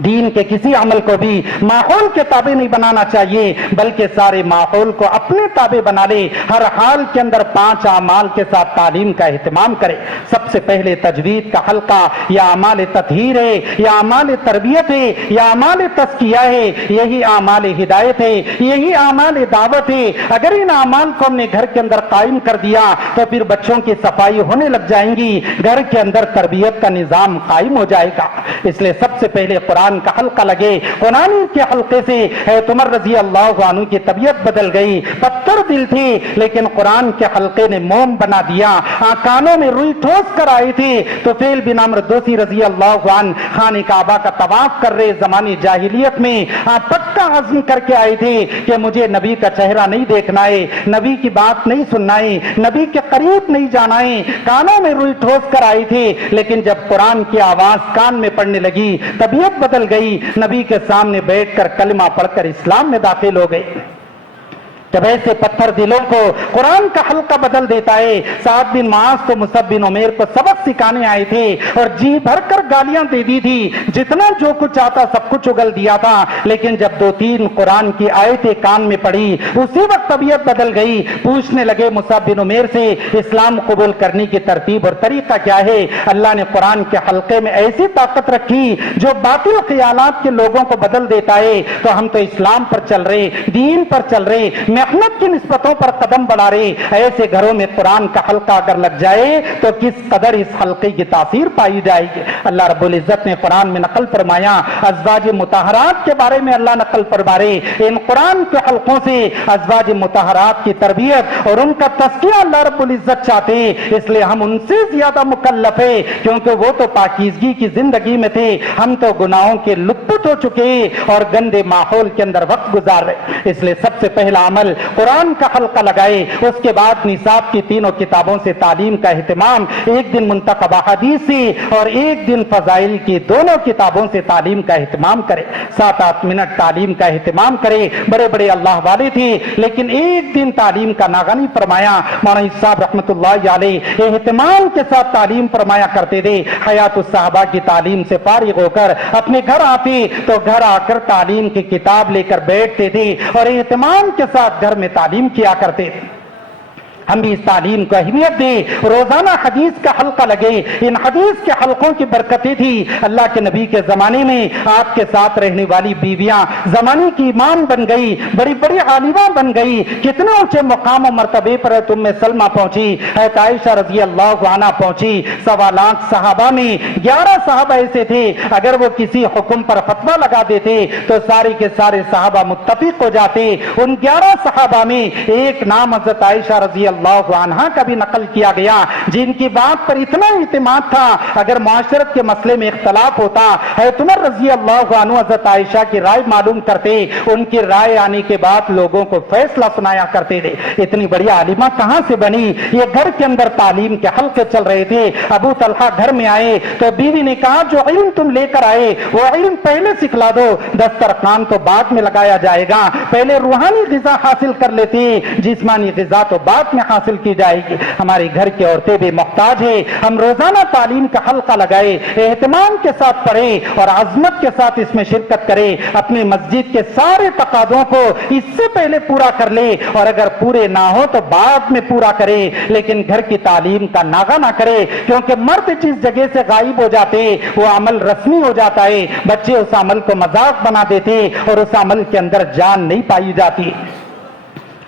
دین کے کسی عمل کو بھی ماحول کے تابع نہیں بنانا چاہیے بلکہ سارے ماحول کو اپنے تابع بنا لے. ہر حال کے اندر 5 اعمال کے ساتھ تعلیم کا اہتمام کرے. سب سے پہلے تجوید کا حلقہ یا اعمال تطہیر ہے, یا اعمال تربیت ہے, یا اعمال تزکیہ ہے, یہی اعمال ہدایت ہے, یہی اعمال دعوت ہے. اگر ان اعمال کو ہم نے گھر کے اندر قائم کر دیا تو پھر بچوں کی صفائی ہونے لگ جائیں گی, گھر کے اندر تربیت کا نظام قائم ہو جائے گا. اس لیے سب سے پہلے قرآن کا حلقہ لگے. قرآن کے حلقے سے حضرت عمر رضی اللہ عنہ کی طبیعت بدل گئی. پتھر دل تھی لیکن قرآن کے حلقے نے موم بنا دیا. کانوں میں روئی ٹھوس کر آئے تھے تو فیل بن عمرو دوسی رضی اللہ عنہ خانہ کعبہ کا طواف کر رہے زمانے جاہلیت میں پکا عزم کر کے آئے تھے کہ مجھے نبی کا چہرہ نہیں دیکھنا ہے, نبی کی بات نہیں سننا ہے, نبی کے قریب نہیں جانا ہے. کانوں میں روئی ٹھوس کر آئے تھے لیکن جب قرآن کی آواز کان میں پڑنے لگی طبیعت بدل گئی. نبی کے سامنے بیٹھ کر کلمہ پڑھ کر اسلام میں داخل ہو گئے. جب ایسے پتھر دلوں کو قرآن کا حلقہ بدل دیتا ہے. سعد بن معاذ تو مصعب بن عمیر کو سبق سکھانے آئے تھے اور جی بھر کر گالیاں دے دی تھی, جتنا جو کچھ آتا سب کچھ اگل دیا تھا. لیکن جب 2-3 قرآن کی آیتیں کان میں پڑی اسی وقت طبیعت بدل گئی. پوچھنے لگے مصعب بن عمیر سے اسلام قبول کرنے کی ترتیب اور طریقہ کیا ہے؟ اللہ نے قرآن کے حلقے میں ایسی طاقت رکھی جو باطل خیالات کے لوگوں کو بدل دیتا ہے. تو ہم تو اسلام پر چل رہے, دین پر چل رہے, محنت کی نسبتوں پر قدم بڑھا رہے. ایسے گھروں میں قرآن کا حلقہ اگر لگ جائے تو کس قدر اس حلقے کی تاثیر پائی جائے گی. اللہ رب العزت نے قرآن میں نقل فرمایا, ازواج مطہرات کے بارے میں اللہ نقل فرمائے. ان قرآن کے حلقوں سے ازواج مطہرات کی تربیت اور ان کا تزکیہ اللہ رب العزت چاہتے, اس لیے ہم ان سے زیادہ مکلف ہے کیونکہ وہ تو پاکیزگی کی زندگی میں تھے, ہم تو گناہوں کے لپت ہو چکے اور گندے ماحول کے اندر وقت گزار رہے. اس لیے سب سے پہلا عمل قرآن کا حلقہ لگائے. اس کے بعد نصاب کی 3 کتابوں سے تعلیم کا اہتمام, ایک دن منتخب احادیث سے اور ایک دن فضائل کی 2 کتابوں سے تعلیم کا اہتمام کرے. 7-8 منٹ تعلیم کا اہتمام کرے. بڑے بڑے اللہ والے تھے لیکن ایک دن تعلیم کا ناغہ نہیں فرمایا. مولانا صاحب رحمۃ اللہ علیہ اہتمام کے ساتھ تعلیم فرمایا کرتے تھے. حیات الصحابہ کی تعلیم سے فارغ ہو کر اپنے گھر آتے تو گھر آ کر تعلیم کی کتاب لے کر بیٹھتے تھے اور اہتمام کے ساتھ گھر میں تعلیم کیا کرتے تھے. ہم بھی اس تعلیم کو اہمیت دیں. روزانہ حدیث کا حلقہ لگے. ان حدیث کے حلقوں کی برکتیں تھی. اللہ کے نبی کے زمانے میں آپ کے ساتھ رہنے والی بیویاں زمانے کی امام بن گئی, بڑی بڑی عالمہ بن گئی. کتنے اونچے مقام و مرتبے پر تم سلمہ پہنچی, حضرت عائشہ رضی اللہ عنہا پہنچی. 1.25 لاکھ صحابہ میں 11 صحابہ ایسے تھے اگر وہ کسی حکم پر فتویٰ لگا دیتے تو سارے کے سارے صحابہ متفق ہو جاتے. ان 11 صحابہ میں ایک نام حضرت عائشہ رضی اللہ عنہ کا بھی نقل کیا گیا جن کی بات پر اتنا اعتماد تھا اگر معاشرت کے مسئلے میں اختلاف ہوتا حضرت عمر رضی اللہ عنہ حضرت عائشہ کی رائے معلوم کرتے, ان کی رائے آنے کے بعد لوگوں کو فیصلہ سنایا کرتے تھے. اتنی بڑی عالمہ کہاں سے بنی؟ یہ گھر کے اندر تعلیم کے حلقے چل رہے تھے. ابو طلحہ گھر میں آئے تو بیوی نے کہا جو علم تم لے کر آئے وہ علم پہلے سکھلا دو, دسترخوان تو بعد میں لگایا جائے گا, پہلے روحانی غذا حاصل کر لیتے, جسمانی غذا تو بعد میں حاصل کی جائے گی. ہماری گھر کی عورتیں بھی محتاج ہیں. ہم روزانہ تعلیم کا حلقہ لگائے, اہتمام کے ساتھ پڑھے اور عظمت کے ساتھ اس میں شرکت کرے. اپنی مسجد کے سارے تقاضوں کو اس سے پہلے پورا کر لے اور اگر پورے نہ ہو تو بعد میں پورا کرے, لیکن گھر کی تعلیم کا ناغہ نہ کرے کیونکہ مرد جس جگہ سے غائب ہو جاتے وہ عمل رسمی ہو جاتا ہے. بچے اس عمل کو مذاق بنا دیتے اور اس عمل کے اندر جان نہیں پائی جاتی.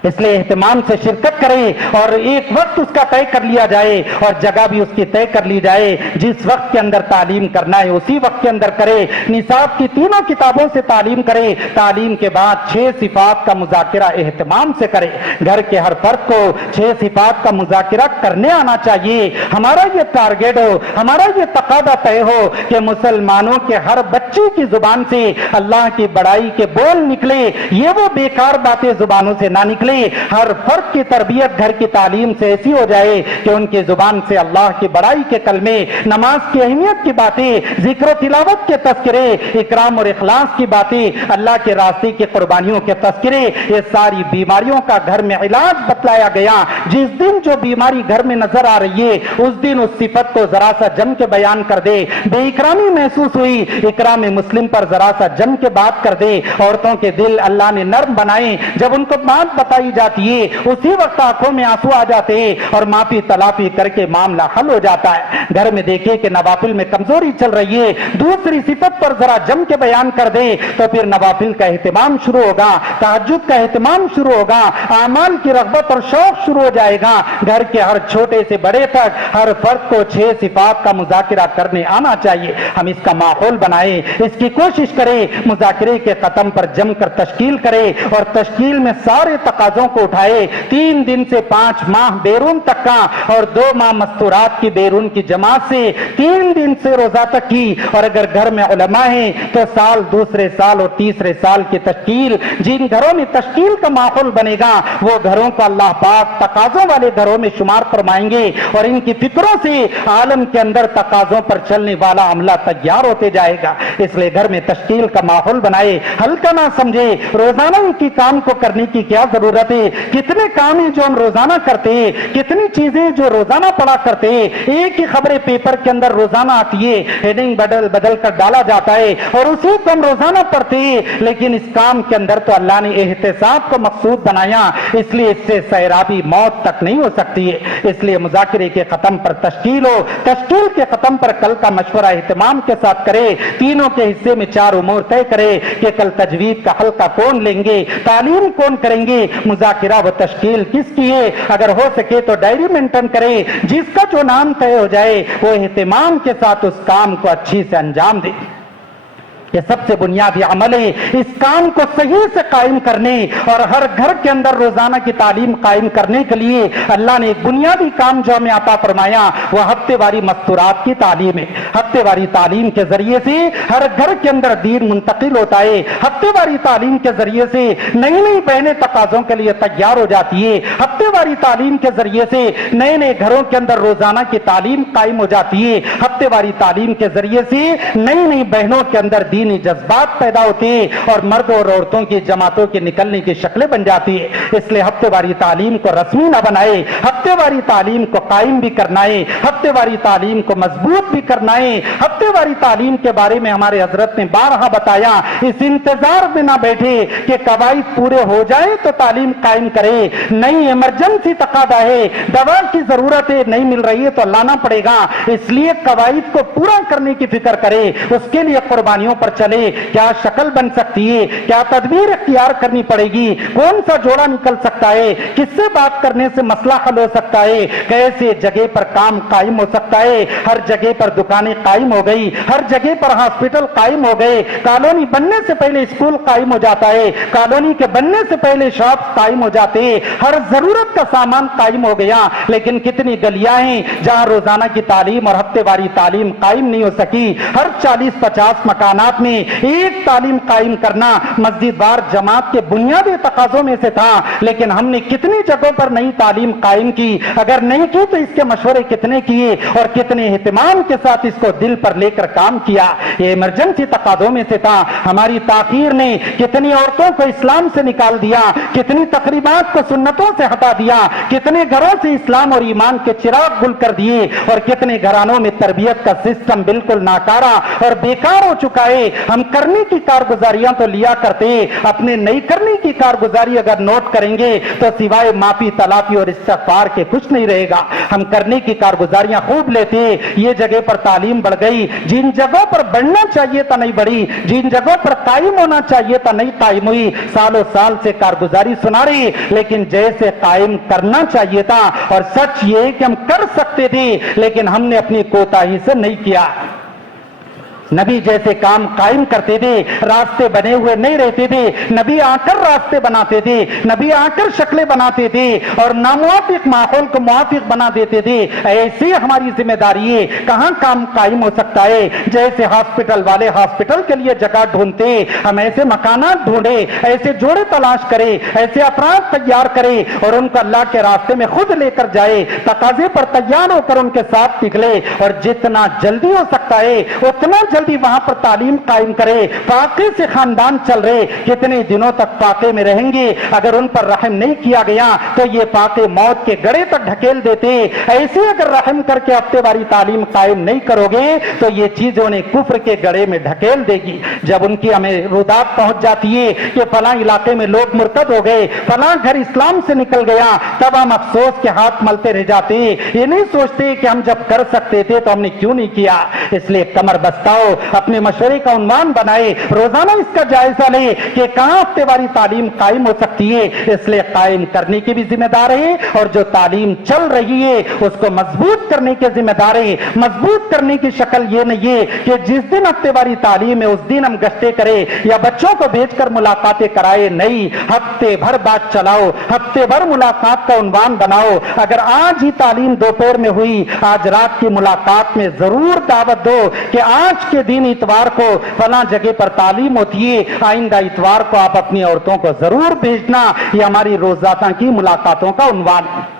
اس لیے اہتمام سے شرکت کرے اور ایک وقت اس کا طے کر لیا جائے اور جگہ بھی اس کی طے کر لی جائے. جس وقت کے اندر تعلیم کرنا ہے اسی وقت کے اندر کرے. نصاب کی تینوں کتابوں سے تعلیم کرے. تعلیم کے بعد 6 صفات کا مذاکرہ اہتمام سے کرے. گھر کے ہر فرد کو 6 صفات کا مذاکرہ کرنے آنا چاہیے. ہمارا یہ ٹارگیٹ ہو, ہمارا یہ تقاضا طے ہو کہ مسلمانوں کے ہر بچے کی زبان سے اللہ کی بڑائی کے بول نکلے, یہ وہ بیکار باتیں زبانوں سے نہ نکلے. ہر فرد کی تربیت گھر کی تعلیم سے ایسی ہو جائے کہ ان کی زبان سے اللہ کی بڑائی کے کلمے, نماز کی اہمیت کی باتیں, ذکر و تلاوت کے تذکرے, اکرام اور اخلاص کی باتیں, اللہ کے راستے کی قربانیوں کے تذکرے, یہ ساری بیماریوں کا گھر میں علاج بتلایا گیا. جس دن جو بیماری گھر میں نظر آ رہی ہے اس دن اس صفت کو ذرا سا جم کے بیان کر دے. بے اکرامی محسوس ہوئی, اکرام مسلم پر ذرا سا جم کے بات کر دے. عورتوں کے دل اللہ نے نرم بنائے, جب ان کو بات بتائی جاتی ہے اسی وقت آنکھوں میں آنسو آ جاتے ہیں اور معافی تلافی کر کے معاملہ حل ہو جاتا ہے. گھر میں دیکھے کہ نوافل میں کمزوری چل رہی ہے, دوسری صفت پر ذرا جم کے بیان کر دے تو پھر نوافل کا اہتمام شروع ہوگا, تہجد کا اہتمام شروع ہوگا, اعمال کی رغبت اور شوق شروع ہو جائے گا. گھر کے ہر چھوٹے سے بڑے تک ہر فرد کو 6 صفات کا مذاکرہ کرنے آنا چاہیے. ہم اس کا ماحول بنائیں, اس کی کوشش کریں, مذاکرے کے ختم پر جم کر تشکیل کرے اور تشکیل میں سارے تقاضوں کو اٹھائے. 3 دن سے 5 ماہ بیرون تک کا اور 2 ماہ مستورات کی بیرون کی جماعت سے 3 دن سے روزہ تک کی, اور اگر گھر میں علماء ہیں تو سال, دوسرے سال اور تیسرے سال کی تشکیل. جن گھروں میں تشکیل کا ماحول بنے گا وہ گھروں کو اللہ پاک تقاضوں والے گھروں میں شمار فرمائیں گے اور ان کی فکروں سے عالم کے اندر تقاضوں پر چلنے والا عملہ تیار ہوتے جائے گا. اس لیے گھر میں تشکیل کا ماحول بنائے, ہلکا نہ سمجھے. روزانہ ان کی کام کو کرنے کی کیا ضرورت ہے؟ کتنے کام ہیں جو ہم روزانہ کرتے ہیں, کتنی چیزیں جو روزانہ پڑھا کرتے ہیں. ایک ہی خبریں پیپر کے اندر روزانہ آتی ہے, ہیڈنگ بدل کر ڈالا جاتا ہے اور اسی کو ہم روزانہ پڑھتے ہیں, لیکن اس کام کے اندر تو اللہ نے احتساب کو مقصود بنایا, اس لیے اس سے سیرابی موت تک نہیں ہو سکتی ہے. اس لیے مذاکرے کے ختم پر تشکیل ہو, تشکیل کے ختم پر کل کا مشورہ اہتمام کے ساتھ کرے. تینوں کے حصے میں 4 امور طے کرے کہ کل تجوید کا حلقہ کون لیں گے, تعلیم کون کریں گے, مذاکرہ و تشکیل کس کی ہے. اگر ہو سکے تو ڈائری مینٹین کرے, جس کا جو نام طے ہو جائے وہ اہتمام کے ساتھ اس کام کو اچھی سے انجام دے. یہ سب سے بنیادی عمل ہے. اس کام کو صحیح سے قائم کرنے اور ہر گھر کے اندر روزانہ کی تعلیم قائم کرنے کے لیے اللہ نے ایک بنیادی کام جو ہمیں عطا فرمایا وہ ہفتے واری مستورات کی تعلیم ہے. ہفتے واری تعلیم کے ذریعے سے ہر گھر کے اندر دین منتقل ہوتا ہے. ہفتے واری تعلیم کے ذریعے سے نئی نئی بہنیں تقاضوں کے لیے تیار ہو جاتی ہے. ہفتے واری تعلیم کے ذریعے سے نئے نئے گھروں کے اندر روزانہ کی تعلیم قائم ہو جاتی ہے. ہفتے واری تعلیم کے ذریعے سے نئی نئی بہنوں کے اندر دینی جذبات پیدا ہوتے ہیں اور مرد اور عورتوں کی جماعتوں کے نکلنے کی شکلیں بن جاتی ہے. اس لیے ہفتے واری تعلیم کو رسمی نہ بنائے, ہفتے واری تعلیم کو قائم بھی کرنا ہے, ہفتے واری تعلیم کو مضبوط بھی کرنا ہے. ہفتے واری تعلیم کے بارے میں ہمارے حضرت نے بارہا بتایا, اس انتظار میں نہ بیٹھے کہ قواعد پورے ہو جائے تو تعلیم قائم کرے. نہیں, ایمرجنسی تقاضا ہے, دوا کی ضرورت ہے, نہیں مل رہی ہے تو لانا پڑے گا. اس لیے قواعد کو پورا کرنے کی فکر کرے, اس کے لیے قربانیوں پر چلے. کیا شکل بن سکتی ہے, کیا تدبیر اختیار کرنی پڑے گی, کون سا جوڑا نکل سکتا ہے, کس سے بات کرنے سے مسئلہ حل ہو سکتا ہے, کیسے جگہ پر کام قائم ہو سکتا ہے. ہر جگہ پر دکانیں قائم ہو گئی, ہر جگہ پر ہاسپٹل قائم ہو گئے, کالونی بننے سے پہلے اسکول قائم ہو جاتا ہے, کالونی کے بننے سے پہلے شاپس قائم ہو جاتے ہیں, ہر ضرورت کا سامان قائم ہو گیا. لیکن کتنی گلیاں ہیں جہاں روزانہ کی تعلیم اور ہفتے واری تعلیم قائم نہیں ہو سکی. ہر 40-50 مکانات میں ایک تعلیم قائم کرنا مسجد وار جماعت کے بنیادی تقاضوں میں سے تھا, لیکن ہم نے کتنی جگہوں پر نئی تعلیم قائم کی. اگر نہیں کی تو اس کے مشورے کتنے کیے اور کتنے اہتمام کے ساتھ اس کو دل پر لے کر کام کیا. یہ ایمرجنسی تقاضوں میں سے تھا. ہماری تاخیر نے کتنی عورتوں کو اسلام سے نکال دیا, کتنی تقریبات کو سنتوں سے ہٹا دیا, کتنے گھروں سے اسلام اور ایمان کے چراغ گل کر دیے اور کتنے گھرانوں میں تربیت کا سسٹم بالکل ناکارہ اور بیکار ہو چکا ہے. ہم کرنے کی کارگزاریاں تو لیا کرتے، اپنے نہیں کرنے کی کارگزاری اگر نوٹ کریں گے تو سوائے معافی تلافی اور استغفار کے کچھ نہیں رہے گا۔ ہم کرنے کی کارگزاریاں خوب لیتے، یہ جگہ پر تعلیم بڑھ گئی، جن جگہوں پر بڑھنا چاہیے تھا نہیں بڑھی، جن جگہوں پر قائم ہونا چاہیے تھا نہیں قائم ہوئی، سالوں سال سے کارگزاری سنا رہی، لیکن جیسے قائم کرنا چاہیے تھا، اور سچ یہ ہے کہ ہم کر سکتے تھے لیکن ہم نے اپنی کوتاہی سے نہیں کیا۔ نبی جیسے کام قائم کرتے تھے، راستے بنے ہوئے نہیں رہتے تھے، نبی آ کر راستے بناتے تھے، نبی آ کر شکلیں بناتے تھے اور ناموافق ماحول کو موافق بنا دیتے تھے۔ ایسی ہماری ذمہ داری ہے۔ کہاں کام قائم ہو سکتا ہے؟ جیسے ہاسپٹل والے ہاسپٹل کے لیے جگہ ڈھونڈتے، ہم ایسے مکانات ڈھونڈے، ایسے جوڑے تلاش کرے، ایسے افراد تیار کرے اور ان کو اللہ کے راستے میں خود لے کر جائے، تقاضے پر تیار ہو کر ان کے ساتھ نکلے، اور جتنا جلدی ہو سکتا ہے اتنا جلدی وہاں پر تعلیم قائم کرے۔ فاقے سے خاندان چل رہے، کتنے دنوں تک فاقے میں رہیں گے؟ اگر ان پر رحم نہیں کیا گیا تو یہ فاقے موت کے گڑھے تک ڈھکیل دیتے۔ ایسے اگر رحم کر کے ہفتے واری تعلیم قائم نہیں کرو گے تو یہ چیز انہیں کفر کے گڑھے میں ڈھکیل دے گی۔ جب ان کی ہمیں رودات پہنچ جاتی ہے کہ فلاں علاقے میں لوگ مرتد ہو گئے، فلاں گھر اسلام سے نکل گیا، تب ہم افسوس کے ہاتھ ملتے رہ جاتے، یہ نہیں سوچتے کہ ہم جب کر سکتے تھے تو ہم نے کیوں نہیں کیا۔ اس لیے کمر بستاؤ، اپنے مشورے کا عنوان بنائے، روزانہ اس کا جائزہ لے کہ کہاں ہفتے واری تعلیم قائم ہو سکتی ہے۔ اس لیے قائم کرنے کی بھی ذمہ دار ہے، اور جو تعلیم چل رہی ہے اس کو مضبوط کرنے کے ذمہ دار ہے۔ مضبوط کرنے کی شکل یہ نہیں ہے کہ جس دن ہفتے واری تعلیم ہے اس دن ہم گشتے کرے یا بچوں کو بھیج کر ملاقاتیں کرائے، نہیں، ہفتے بھر بات چلاؤ، ہفتے بھر ملاقات کا عنوان بناؤ۔ اگر آج ہی تعلیم دوپہر میں ہوئی، آج رات کی ملاقات میں ضرور دعوت دو کہ آج کے دن اتوار کو فلاں جگہ پر تعلیم ہوتی ہے، آئندہ اتوار کو آپ اپنی عورتوں کو ضرور بھیجنا۔ یہ ہماری روزانہ کی ملاقاتوں کا عنوان ہے۔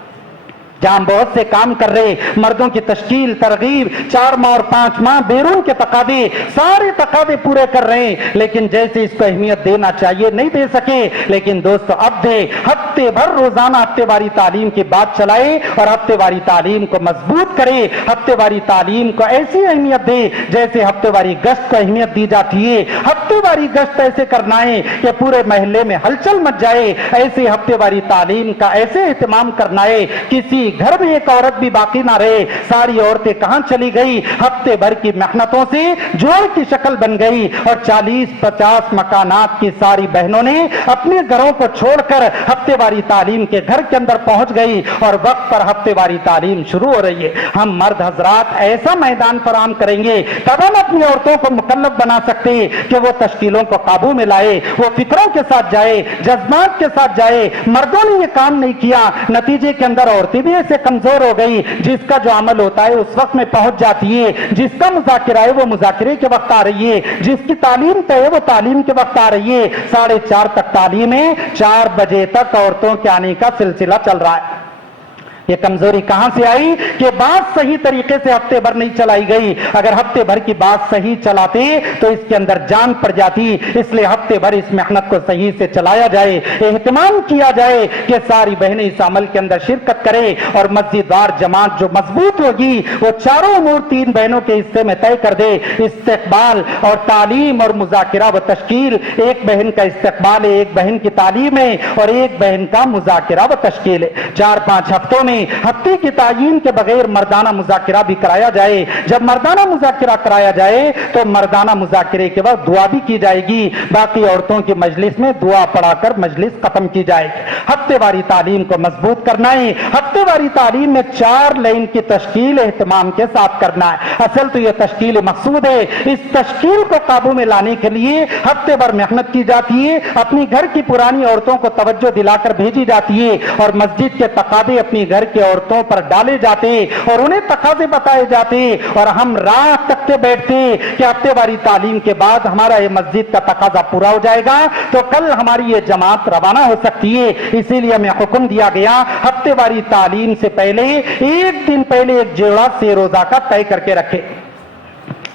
جہاں بہت سے کام کر رہے، مردوں کی تشکیل، ترغیب، 4 ماہ اور 5 ماہ، بیرون کے تقاضے، سارے تقاضے پورے کر رہے ہیں، لیکن جیسے اس کو اہمیت دینا چاہیے نہیں دے سکے۔ لیکن دوستو اب دے، ہفتے بھر روزانہ ہفتے واری تعلیم کی بات چلائے اور ہفتے واری تعلیم کو مضبوط کرے۔ ہفتے واری تعلیم کو ایسی اہمیت دے جیسے ہفتے واری گشت کو اہمیت دی جاتی ہے۔ ہفتے واری گشت ایسے کرنا ہے کہ پورے محلے میں ہلچل مچ جائے۔ ایسے ہفتے واری تعلیم کا ایسے اہتمام کرنا ہے کسی گھر میں ایک عورت بھی باقی نہ رہے، ساری عورتیں کہاں چلی گئی؟ ہفتے بھر کی محنتوں سے جوڑ کی شکل بن گئی، اور 40-50 مکانات کی ساری بہنوں نے اپنے گھروں کو چھوڑ کر ہفتے واری تعلیم کے گھر کے اندر پہنچ گئی، اور وقت پر ہفتے واری تعلیم شروع ہو رہی ہے۔ ہم مرد حضرات ایسا میدان فراہم کریں گے تب ہم اپنی عورتوں کو مکلف بنا سکتے ہیں کہ وہ تشکیلوں کو قابو میں لائے، وہ فکروں کے ساتھ جائے، جذبات کے ساتھ جائے۔ مردوں نے یہ کام نہیں کیا، نتیجے کے اندر عورتیں بھی سے کمزور ہو گئی۔ جس کا جو عمل ہوتا ہے اس وقت میں پہنچ جاتی ہے، جس کا مذاکرہ ہے وہ مذاکرے کے وقت آ رہی ہے، جس کی تعلیم طے ہے وہ تعلیم کے وقت آ رہی ہے۔ 4:30 تک تعلیم ہے، 4 بجے تک عورتوں کے آنے کا سلسلہ چل رہا ہے۔ یہ کمزوری کہاں سے آئی کہ بات صحیح طریقے سے ہفتے بھر نہیں چلائی گئی۔ اگر ہفتے بھر کی بات صحیح چلاتے تو اس کے اندر جان پڑ جاتی۔ اس لیے ہفتے بھر اس محنت کو صحیح سے چلایا جائے، اہتمام کیا جائے کہ ساری بہنیں اس عمل کے اندر شرکت کرے، اور مسجد وار جماعت جو مضبوط ہوگی وہ چاروں امور 3 بہنوں کے حصے میں طے کر دے۔ استقبال اور تعلیم اور مذاکرہ و تشکیل، ایک بہن کا استقبال ہے، ایک بہن کی تعلیم ہے، اور ایک بہن کا مذاکرہ و تشکیل ہے۔ 4-5 ہفتوں میں ہفتے کی تعیین کے بغیر مردانہ مذاکرہ بھی کرایا جائے۔ جب مردانہ مذاکرہ کرایا جائے تو مردانہ مذاکرے کے وقت دعا بھی کی جائے گی، باقی عورتوں کی مجلس میں دعا پڑھا کر مجلس ختم کی جائے گی۔ ہفتے واری تعلیم کو مضبوط کرنا ہے۔ ہفتے واری تعلیم میں 4 لائن کی تشکیل اہتمام کے ساتھ کرنا ہے۔ اصل تو یہ تشکیل مقصود ہے، اس تشکیل کو قابو میں لانے کے لیے ہفتے بھر محنت کی جاتی ہے، اپنی گھر کی پرانی عورتوں کو توجہ دلا کر بھیجی جاتی ہے، اور مسجد کے تقاضے اپنی گھر کے عورتوں پر ڈالے جاتے اور انہیں تقاضے بتائے جاتے، اور ہم رات تک کے بیٹھتے کہ ہفتے واری تعلیم کے بعد ہمارا یہ مسجد کا تقاضا پورا ہو جائے گا تو کل ہماری یہ جماعت روانہ ہو سکتی ہے۔ اسی لیے ہمیں حکم دیا گیا ہفتے واری تعلیم سے پہلے 1 دن پہلے ایک جوڑا سے روزہ کا طے کر کے رکھے۔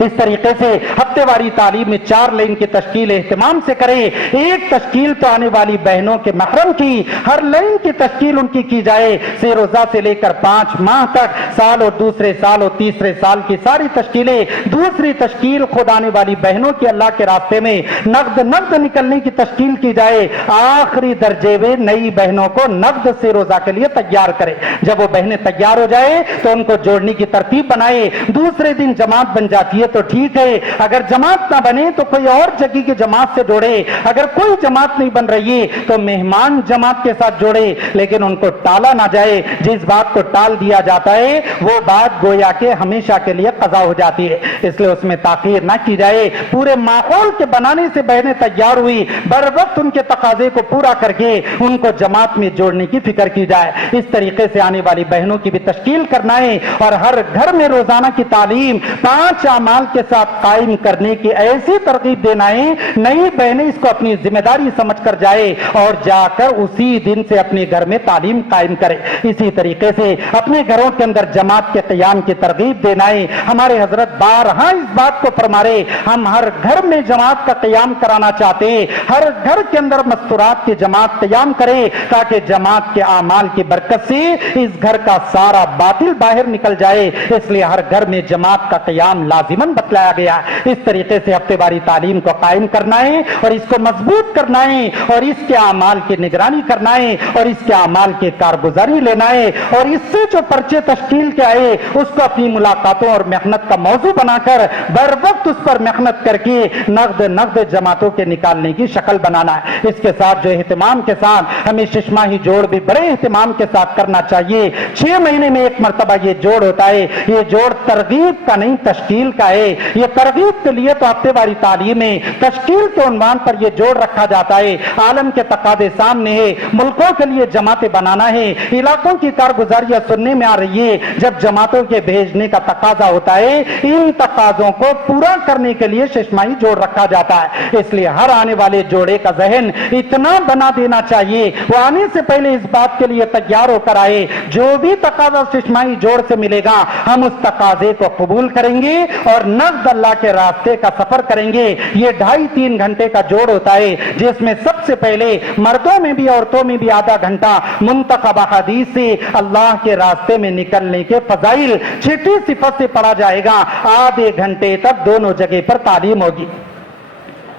اس طریقے سے ہفتے واری تعلیم میں 4 لین کی تشکیل اہتمام سے کرے. ایک تشکیل تو آنے والی بہنوں کے محرم کی، ہر لین کی تشکیل ان کی جائے. 6 روزہ سے لے کر 5 ماہ تک، سال اور دوسرے سال اور تیسرے سال کی ساری تشکیلیں. دوسری تشکیل خود آنے والی بہنوں کی اللہ کے راستے میں نقد نکلنے کی تشکیل کی جائے. آخری درجے میں نئی بہنوں کو نقد سے روزہ کے لیے تیار کرے. جب وہ بہنیں تیار ہو جائے تو ان کو جوڑنے کی ترتیب بنائے. دوسرے دن جماعت بن جاتی ہے تو ٹھیک ہے، اگر جماعت نہ بنے تو کوئی اور جگہ کی جماعت سے جوڑے. اگر کوئی جماعت نہیں بن رہی ہے تو مہمان جماعت کے ساتھ جوڑے، لیکن ان کو ٹالا نہ جائے. جس بات کو ٹال دیا جاتا ہے وہ بات گویا کہ ہمیشہ کے لیے قضا ہو جاتی ہے، اس لیے اس میں تاخیر نہ کی جائے. پورے ماحول کے بنانے سے بہنیں تیار ہوئی، بر وقت ان کے تقاضے کو پورا کر کے ان کو جماعت میں جوڑنے کی فکر کی جائے. اس طریقے سے آنے والی بہنوں کی بھی تشکیل کرنا ہے اور ہر گھر میں روزانہ کی تعلیم 5 اعمال کے ساتھ قائم کرنے کی ایسی ترغیب دینا ہے نئی بہنیں اس کو اپنی ذمہ داری سمجھ کر جائے اور جا کر اسی دن سے اپنے گھر میں تعلیم قائم کرے. اسی طریقے سے اپنے گھروں کے اندر جماعت کے قیام کی ترغیب دینا ہے. ہمارے حضرت بارہا اس بات کو فرما رہے، ہم ہر گھر میں جماعت کا قیام کرانا چاہتے ہیں. ہر گھر کے اندر مستورات کی جماعت قیام کرے تاکہ جماعت کے اعمال کی برکت سے اس گھر کا سارا باطل باہر نکل جائے. اس لیے ہر گھر میں جماعت کا قیام لازماً بتلایا گیا. اس طریقے سے ہفتے واری تعلیم کو قائم کرنا ہے اور اس کو مضبوط کرنا ہے اور اس کے اعمال کی نگرانی کرنا ہے اور اس کے اعمال کی کارگزاری لینا ہے اور اس سے جو پرچے تشکیل کے آئے اس کو اپنی ملاقاتوں اور محنت کا موضوع بنا کر بر وقت اس پر محنت کر کے نقد جماعتوں کے نکالنے کی شکل بنانا ہے. اس کے ساتھ جو اہتمام کے ساتھ ہمیں 6 ماہی جوڑ بھی بڑے اہتمام کے ساتھ کرنا چاہیے. 6 مہینے میں ایک مرتبہ یہ جوڑ ہوتا ہے. یہ جوڑ ترغیب کا نہیں تشکیل کا ہے. یہ ترغیب کے لیے تو ہفتے واری تعلیم میں تشکیل کے عنوان پر یہ جوڑ رکھا جاتا ہے. عالم کے تقاضے سامنے ہے، ملکوں کے لیے جماعتیں بنانا ہے، علاقوں کی کارگزاریاں سننے میں آ رہی ہے. جب جماعتوں کے بھیجنے کا تقاضا ہوتا ہے ان تقاضوں کو پورا کرنے کے لیے 6 ماہی جوڑ رکھا جاتا ہے. اس لیے ہر آنے والے جوڑے کا ذہن اتنا بنا دینا چاہیے وہ آنے سے پہلے اس بات کے لیے تیار ہو کر آئے جو بھی تقاضا 6 ماہی جوڑ سے ملے گا ہم اس تقاضے کو قبول کریں گے اور نقد اللہ کے راستے کا سفر کریں گے. یہ 2.5-3 گھنٹے کا جوڑ ہوتا ہے جس میں سب سے پہلے مردوں میں بھی عورتوں میں بھی آدھا گھنٹہ منتخب حدیث سے اللہ کے راستے میں نکلنے کے فضائل چھٹی صفت سے پڑھا جائے گا. آدھے گھنٹے تک دونوں جگہ پر تعلیم ہوگی.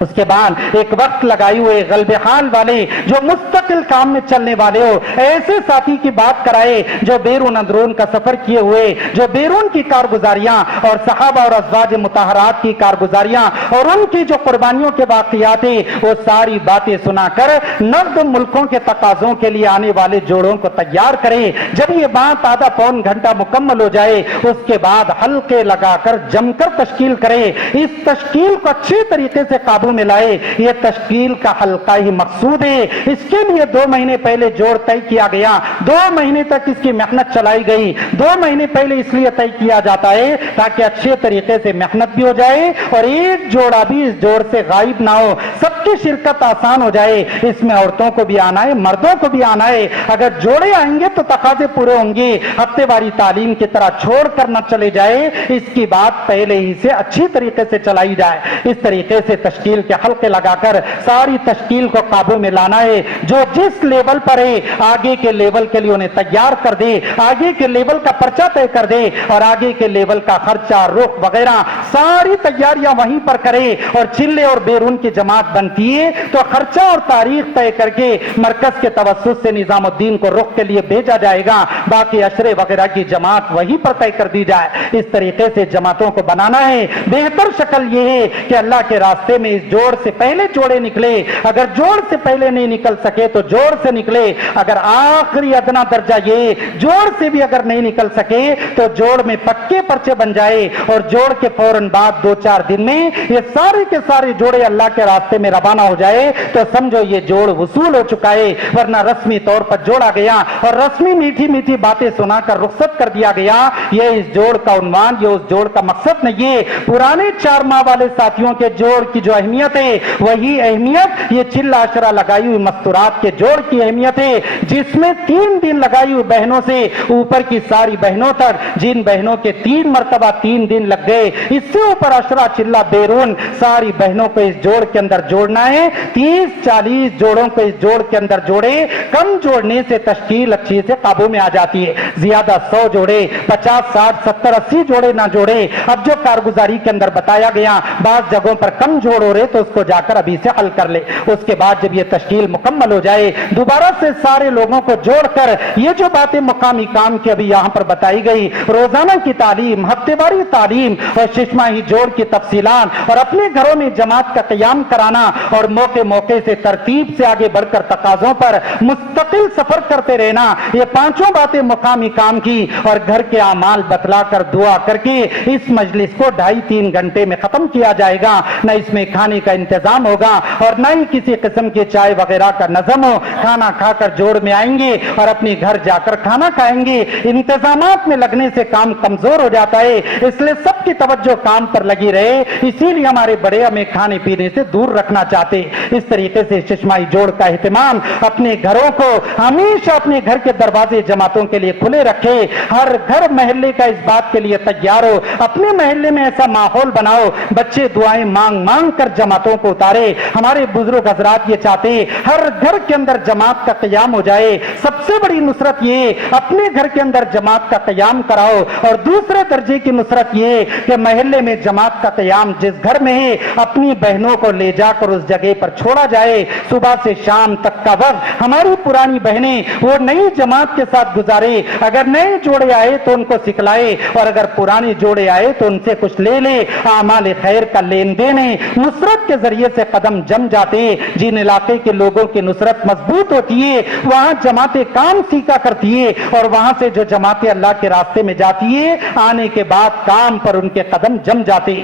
اس کے بعد ایک وقت لگائی ہوئے غلب حال والے جو مستقل کام میں چلنے والے ہو ایسے ساتھی کی بات کرائے جو بیرون اندرون کا سفر کیے ہوئے، جو بیرون کی کارگزاریاں اور صحابہ اور ازواج مطہرات کی کارگزاریاں اور ان کی جو قربانیوں کے واقعات ہیں وہ ساری باتیں سنا کر نقد ملکوں کے تقاضوں کے لیے آنے والے جوڑوں کو تیار کرے. جب یہ بات آدھا پون گھنٹہ مکمل ہو جائے اس کے بعد حلقے لگا کر جم کر تشکیل کرے. اس تشکیل کو اچھی طریقے سے قابو میں لائے. یہ تشکیل کا حلقہ ہی مقصود ہے. اس کے لیے 2 مہینے پہلے جوڑ طے کیا گیا، 2 مہینے تک اس کی محنت چلائی گئی. 2 مہینے پہلے اس لیے طے کیا جاتا ہے تاکہ اچھے طریقے سے محنت بھی ہو جائے اور ایک جوڑا بھی اس جوڑ سے غائب نہ ہو. سب کی شرکت آسان ہو جائے. اس میں عورتوں کو بھی آنا ہے، مردوں کو بھی آنا ہے. اگر جوڑے آئیں گے تو تقاضے پورے ہوں گے. ہفتے واری تعلیم کی طرح چھوڑ کر نہ چلے جائے، اس کی بات پہلے ہی سے اچھی طریقے سے چلائی جائے. اس طریقے سے تشکیل کے حلقے لگا کر ساری تشکیل کو قابو میں لانا ہے. جو جس لیول پر ہے آگے کے لیول کے لیے انہیں تیار کر دے، آگے کے لیول کا پرچہ طے کر دے اور آگے کے لیول کا خرچہ، رخ وغیرہ ساری تیاریاں وہیں پر کرے. اور چلے اور بیرون کی جماعت بنتی ہے تو خرچہ اور تاریخ طے کر کے مرکز کے توسط سے نظام الدین کو رخ کے لیے بھیجا جائے گا. باقی اشرے وغیرہ کی جماعت وہیں پر طے کر دی جائے. اس طریقے سے جماعتوں کو بنانا ہے. بہتر شکل یہ ہے کہ اللہ کے راستے میں اس جوڑ سے پہلے جوڑے نکلے. اگر جوڑ سے پہلے نہیں نکل سکے تو جوڑ سے نکلے. اگر آخری ادنا درجہ یہ جوڑ سے بھی اگر نہیں نکل سکے تو جوڑ میں پکے پرچے بن جائے اور جوڑ کے فوراً بعد 2-4 دن میں یہ سارے کے سارے جوڑے اللہ کے راستے میں روانہ ہو جائے تو سمجھو یہ جوڑ وصول ہو چکا ہے. ورنہ رسمی طور پر جوڑا گیا اور رسمی میٹھی میٹھی باتیں سنا کر رخصت کر دیا گیا. یہ اس جوڑ کا عنوان، یہ اس جوڑ کا مقصد نہیں ہے. پرانے 4 ماہ والے ساتھیوں کے جوڑ کی جو اہمیت اہمیت ہے وہی اہمیت یہ چل عشرہ لگائی ہوئی مستورات کے جوڑ کی اہمیت ہے، جس میں 3 دن لگائی ہوئی بہنوں سے اوپر کی ساری بہنوں تک، جن بہنوں کے 3 مرتبہ 3 دن لگ گئے، اس سے اوپر عشرہ چلہ بیرون ساری بہنوں کو اس جوڑ کے اندر جوڑنا ہے۔ 30-40 جوڑوں کو اس جوڑ کے اندر جوڑے، کم جوڑنے سے تشکیل اچھی سے قابو میں آ جاتی ہے، زیادہ 100 جوڑے 50 60 70 80 جوڑے نہ جوڑے۔ اب جو کارگزاری کے اندر بتایا گیا بعض جگہوں پر کم جوڑ ہو رہے تو اس کو جا کر ابھی سے حل کر لے، اس کے بعد جب یہ تشکیل مکمل ہو جائے دوبارہ سے سارے لوگوں کو جوڑ کر یہ جو باتیں مقامی کام کی ابھی یہاں پر بتائی گئی، روزانہ کی تعلیم، ہفتے واری تعلیم اور شش ماہی جوڑ کی تفصیلات اور اپنے گھروں میں جماعت کا قیام کرانا اور موقع موقع سے ترتیب سے آگے بڑھ کر تقاضوں پر مستقل سفر کرتے رہنا، یہ 5 باتیں مقامی کام کی اور گھر کے اعمال بتلا کر دعا کر کے اس مجلس کو 2.5-3 گھنٹے میں ختم کیا جائے گا۔ نہ اس میں کھانے کا انتظام ہوگا اور نہ ہی کسی قسم کے چائے وغیرہ کا نظم ہو، کھانا کھا کر جوڑ میں آئیں گے اور اپنے گھر جا کر کھانا کھائیں گے۔ انتظامات میں لگنے سے کام کمزور ہو جاتا ہے، اس لیے سب کی توجہ کام پر لگی رہے، اسی لیے ہمارے بڑے ہمیں کھانے پینے سے دور رکھنا چاہتے۔ اس طریقے سے ششمائی جوڑ کا اہتمام اپنے گھروں کو ہمیشہ اپنے گھر کے دروازے جماعتوں کے لیے کھلے رکھے، ہر گھر محلے کا اس بات کے لیے تیار ہو، اپنے محلے میں ایسا ماحول بناؤ بچے دعائیں مانگ مانگ کر جماعتوں کو اتارے۔ ہمارے بزرگ حضرات یہ چاہتے ہر گھر کے اندر جماعت کا قیام ہو جائے۔ سب سے بڑی نصرت یہ اپنے گھر کے اندر جماعت کا قیام کراؤ، اور دوسرے درجے کی نصرت یہ کہ محلے میں جماعت کا قیام جس گھر میں ہے اپنی بہنوں کو لے جا کر اس جگہ پر چھوڑا جائے۔ صبح سے شام تک کا وقت ہماری پرانی بہنیں وہ نئی جماعت کے ساتھ گزارے، اگر نئے جوڑے آئے تو ان کو سکھلائے اور اگر پرانے جوڑے آئے تو ان سے کچھ لے لے۔ اعمال خیر کا لین دین ہے، نصرت کے ذریعے سے قدم جم جاتے۔ جن علاقے کے لوگوں کی نصرت مضبوط ہوتی ہے وہاں جماعتیں کام سیکھا کرتی ہے، اور وہاں سے جو جماعتیں اللہ کے راستے میں جاتی ہے آنے کے بعد کام پر ان کے قدم جم جاتے۔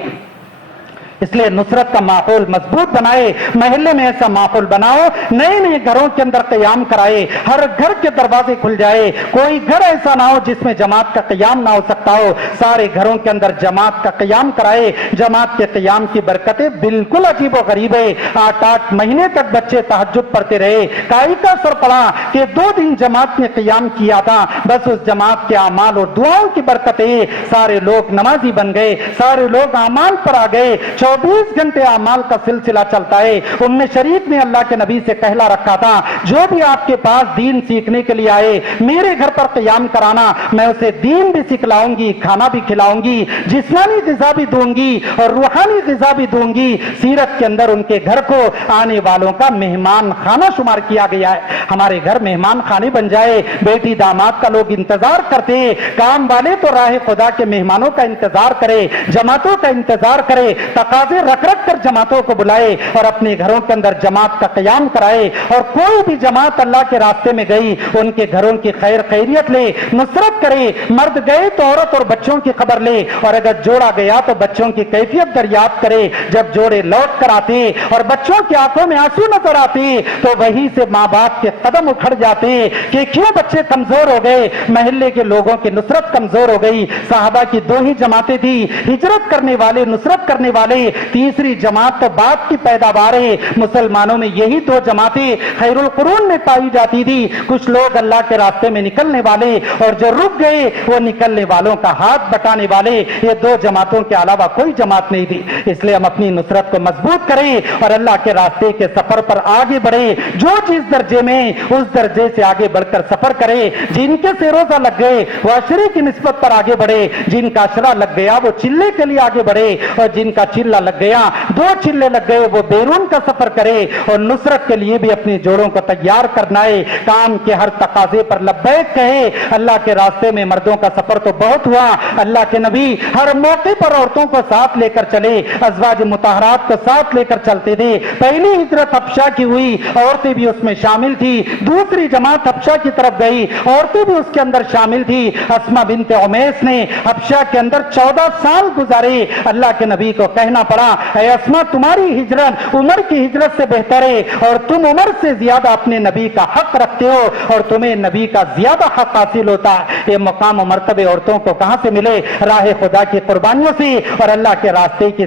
اس لیے نصرت کا ماحول مضبوط بنائے، محلے میں ایسا ماحول بناؤ، نئے نئے گھروں کے اندر قیام کرائے، ہر گھر کے دروازے کھل جائے، کوئی گھر ایسا نہ ہو جس میں جماعت کا قیام نہ ہو سکتا ہو، سارے گھروں کے اندر جماعت کا قیام کرائے۔ جماعت کے قیام کی برکتیں بالکل عجیب و غریب ہے۔ 8 مہینے تک بچے تہجد پڑھتے رہے، کائی کا سر پڑا کہ 2 دن جماعت نے قیام کیا تھا، بس اس جماعت کے اعمال اور دعاؤں کی برکتیں سارے لوگ نمازی بن گئے، سارے لوگ اعمال پر آ گئے۔ 24 گھنٹے اعمال کا سلسلہ چلتا ہے۔ ام شریف نے اللہ کے نبی سے کہلا رکھا تھا جو بھی آپ کے پاس دین سیکھنے کے لیے آئے میرے گھر پر قیام کرانا، میں اسے دین بھی سکھلاؤں گی، کھانا بھی کھلاؤں گی، جسمانی غذا بھی دوں گی اور روحانی غذا بھی دوں گی۔ سیرت کے اندر ان کے گھر کو آنے والوں کا مہمان خانہ شمار کیا گیا ہے۔ ہمارے گھر مہمان خانے بن جائے، بیٹی داماد کا لوگ انتظار کرتے، کام والے تو راہ خدا کے مہمانوں کا انتظار کرے، جماعتوں کا انتظار کرے، تقاضے رکھ رکھ کر جماعتوں کو بلائے اور اپنے گھروں کے اندر جماعت کا قیام کرائے۔ اور کوئی بھی جماعت اللہ کے راستے میں گئی ان کے گھروں کی خیر خیریت لے، نصرت کرے، مرد گئے تو عورت اور بچوں کی خبر لے، اور اگر جوڑا گیا تو بچوں کی کیفیت دریافت کرے۔ جب جوڑے لوٹ کر آتے اور بچوں کی آنکھوں میں آنسو نظر آتے تو وہیں سے ماں باپ کے قدم اکھڑ جاتے کہ کیوں بچے کمزور ہو گئے، محلے کے لوگوں کی نصرت کمزور ہو گئی۔ صحابہ کی 2 ہی جماعتیں تھی، ہجرت کرنے والے، نصرت کرنے والے، تیسری جماعت تو بعد کی پیداوار ہے۔ مسلمانوں میں یہی 2 جماعتیں خیر القرون میں پائی جاتی تھی، کچھ لوگ اللہ کے راستے میں نکلنے والے اور جو رک گئے وہ نکلنے والوں کا ہاتھ بٹانے والے، یہ 2 جماعتوں کے علاوہ کوئی جماعت نہیں تھی۔ اس لیے ہم اپنی نصرت کو مضبوط کریں اور اللہ کے راستے کے سفر پر آگے بڑھے، جو جس درجے میں اس درجے سے آگے بڑھ کر سفر کرے۔ جن کے سے روزہ لگ گئے وہ عشرے کی نسبت پر آگے بڑھے، جن کا عشرہ لگ گیا وہ چلے کے لیے آگے بڑھے، اور جن کا چلہ لگ گیا 2 چلے لگ گئے وہ بیرون کا سفر کرے۔ اور نصرت کے لیے بھی اپنے جوڑوں کو تیار کرنا ہے، کام کے ہر تقاضے پر لبیک کہے۔ اللہ کے راستے میں مردوں کا سفر تو بہت ہوا، اللہ کے نبی ہر موقع پر عورتوں کو ساتھ لے کر چلے، ازواج مطہرات کو ساتھ لے کر چلتے تھے۔ پہلی ہجرت حبشہ کی ہوئی، عورتیں بھی اس میں شامل تھی، دوسری جماعت حبشہ کی طرف گئی، عورتیں بھی اس کے اندر شامل تھی۔ اسماء بنت عمیس نے حبشہ کے اندر 14 سال گزارے، اللہ کے نبی کو کہنا پڑا اے اسماء تمہاری ہجرت عمر کی ہجرت سے بہتر ہے، اور تم عمر سے زیادہ اپنے نبی کا حق رکھتے ہو اور تمہیں نبی کا زیادہ حق حاصل ہوتا ہے۔ یہ مقام و مرتبے عورتوں کو کہاں سے ملے؟ راہ خدا کی قربانیوں سے اور اللہ کے راستے کے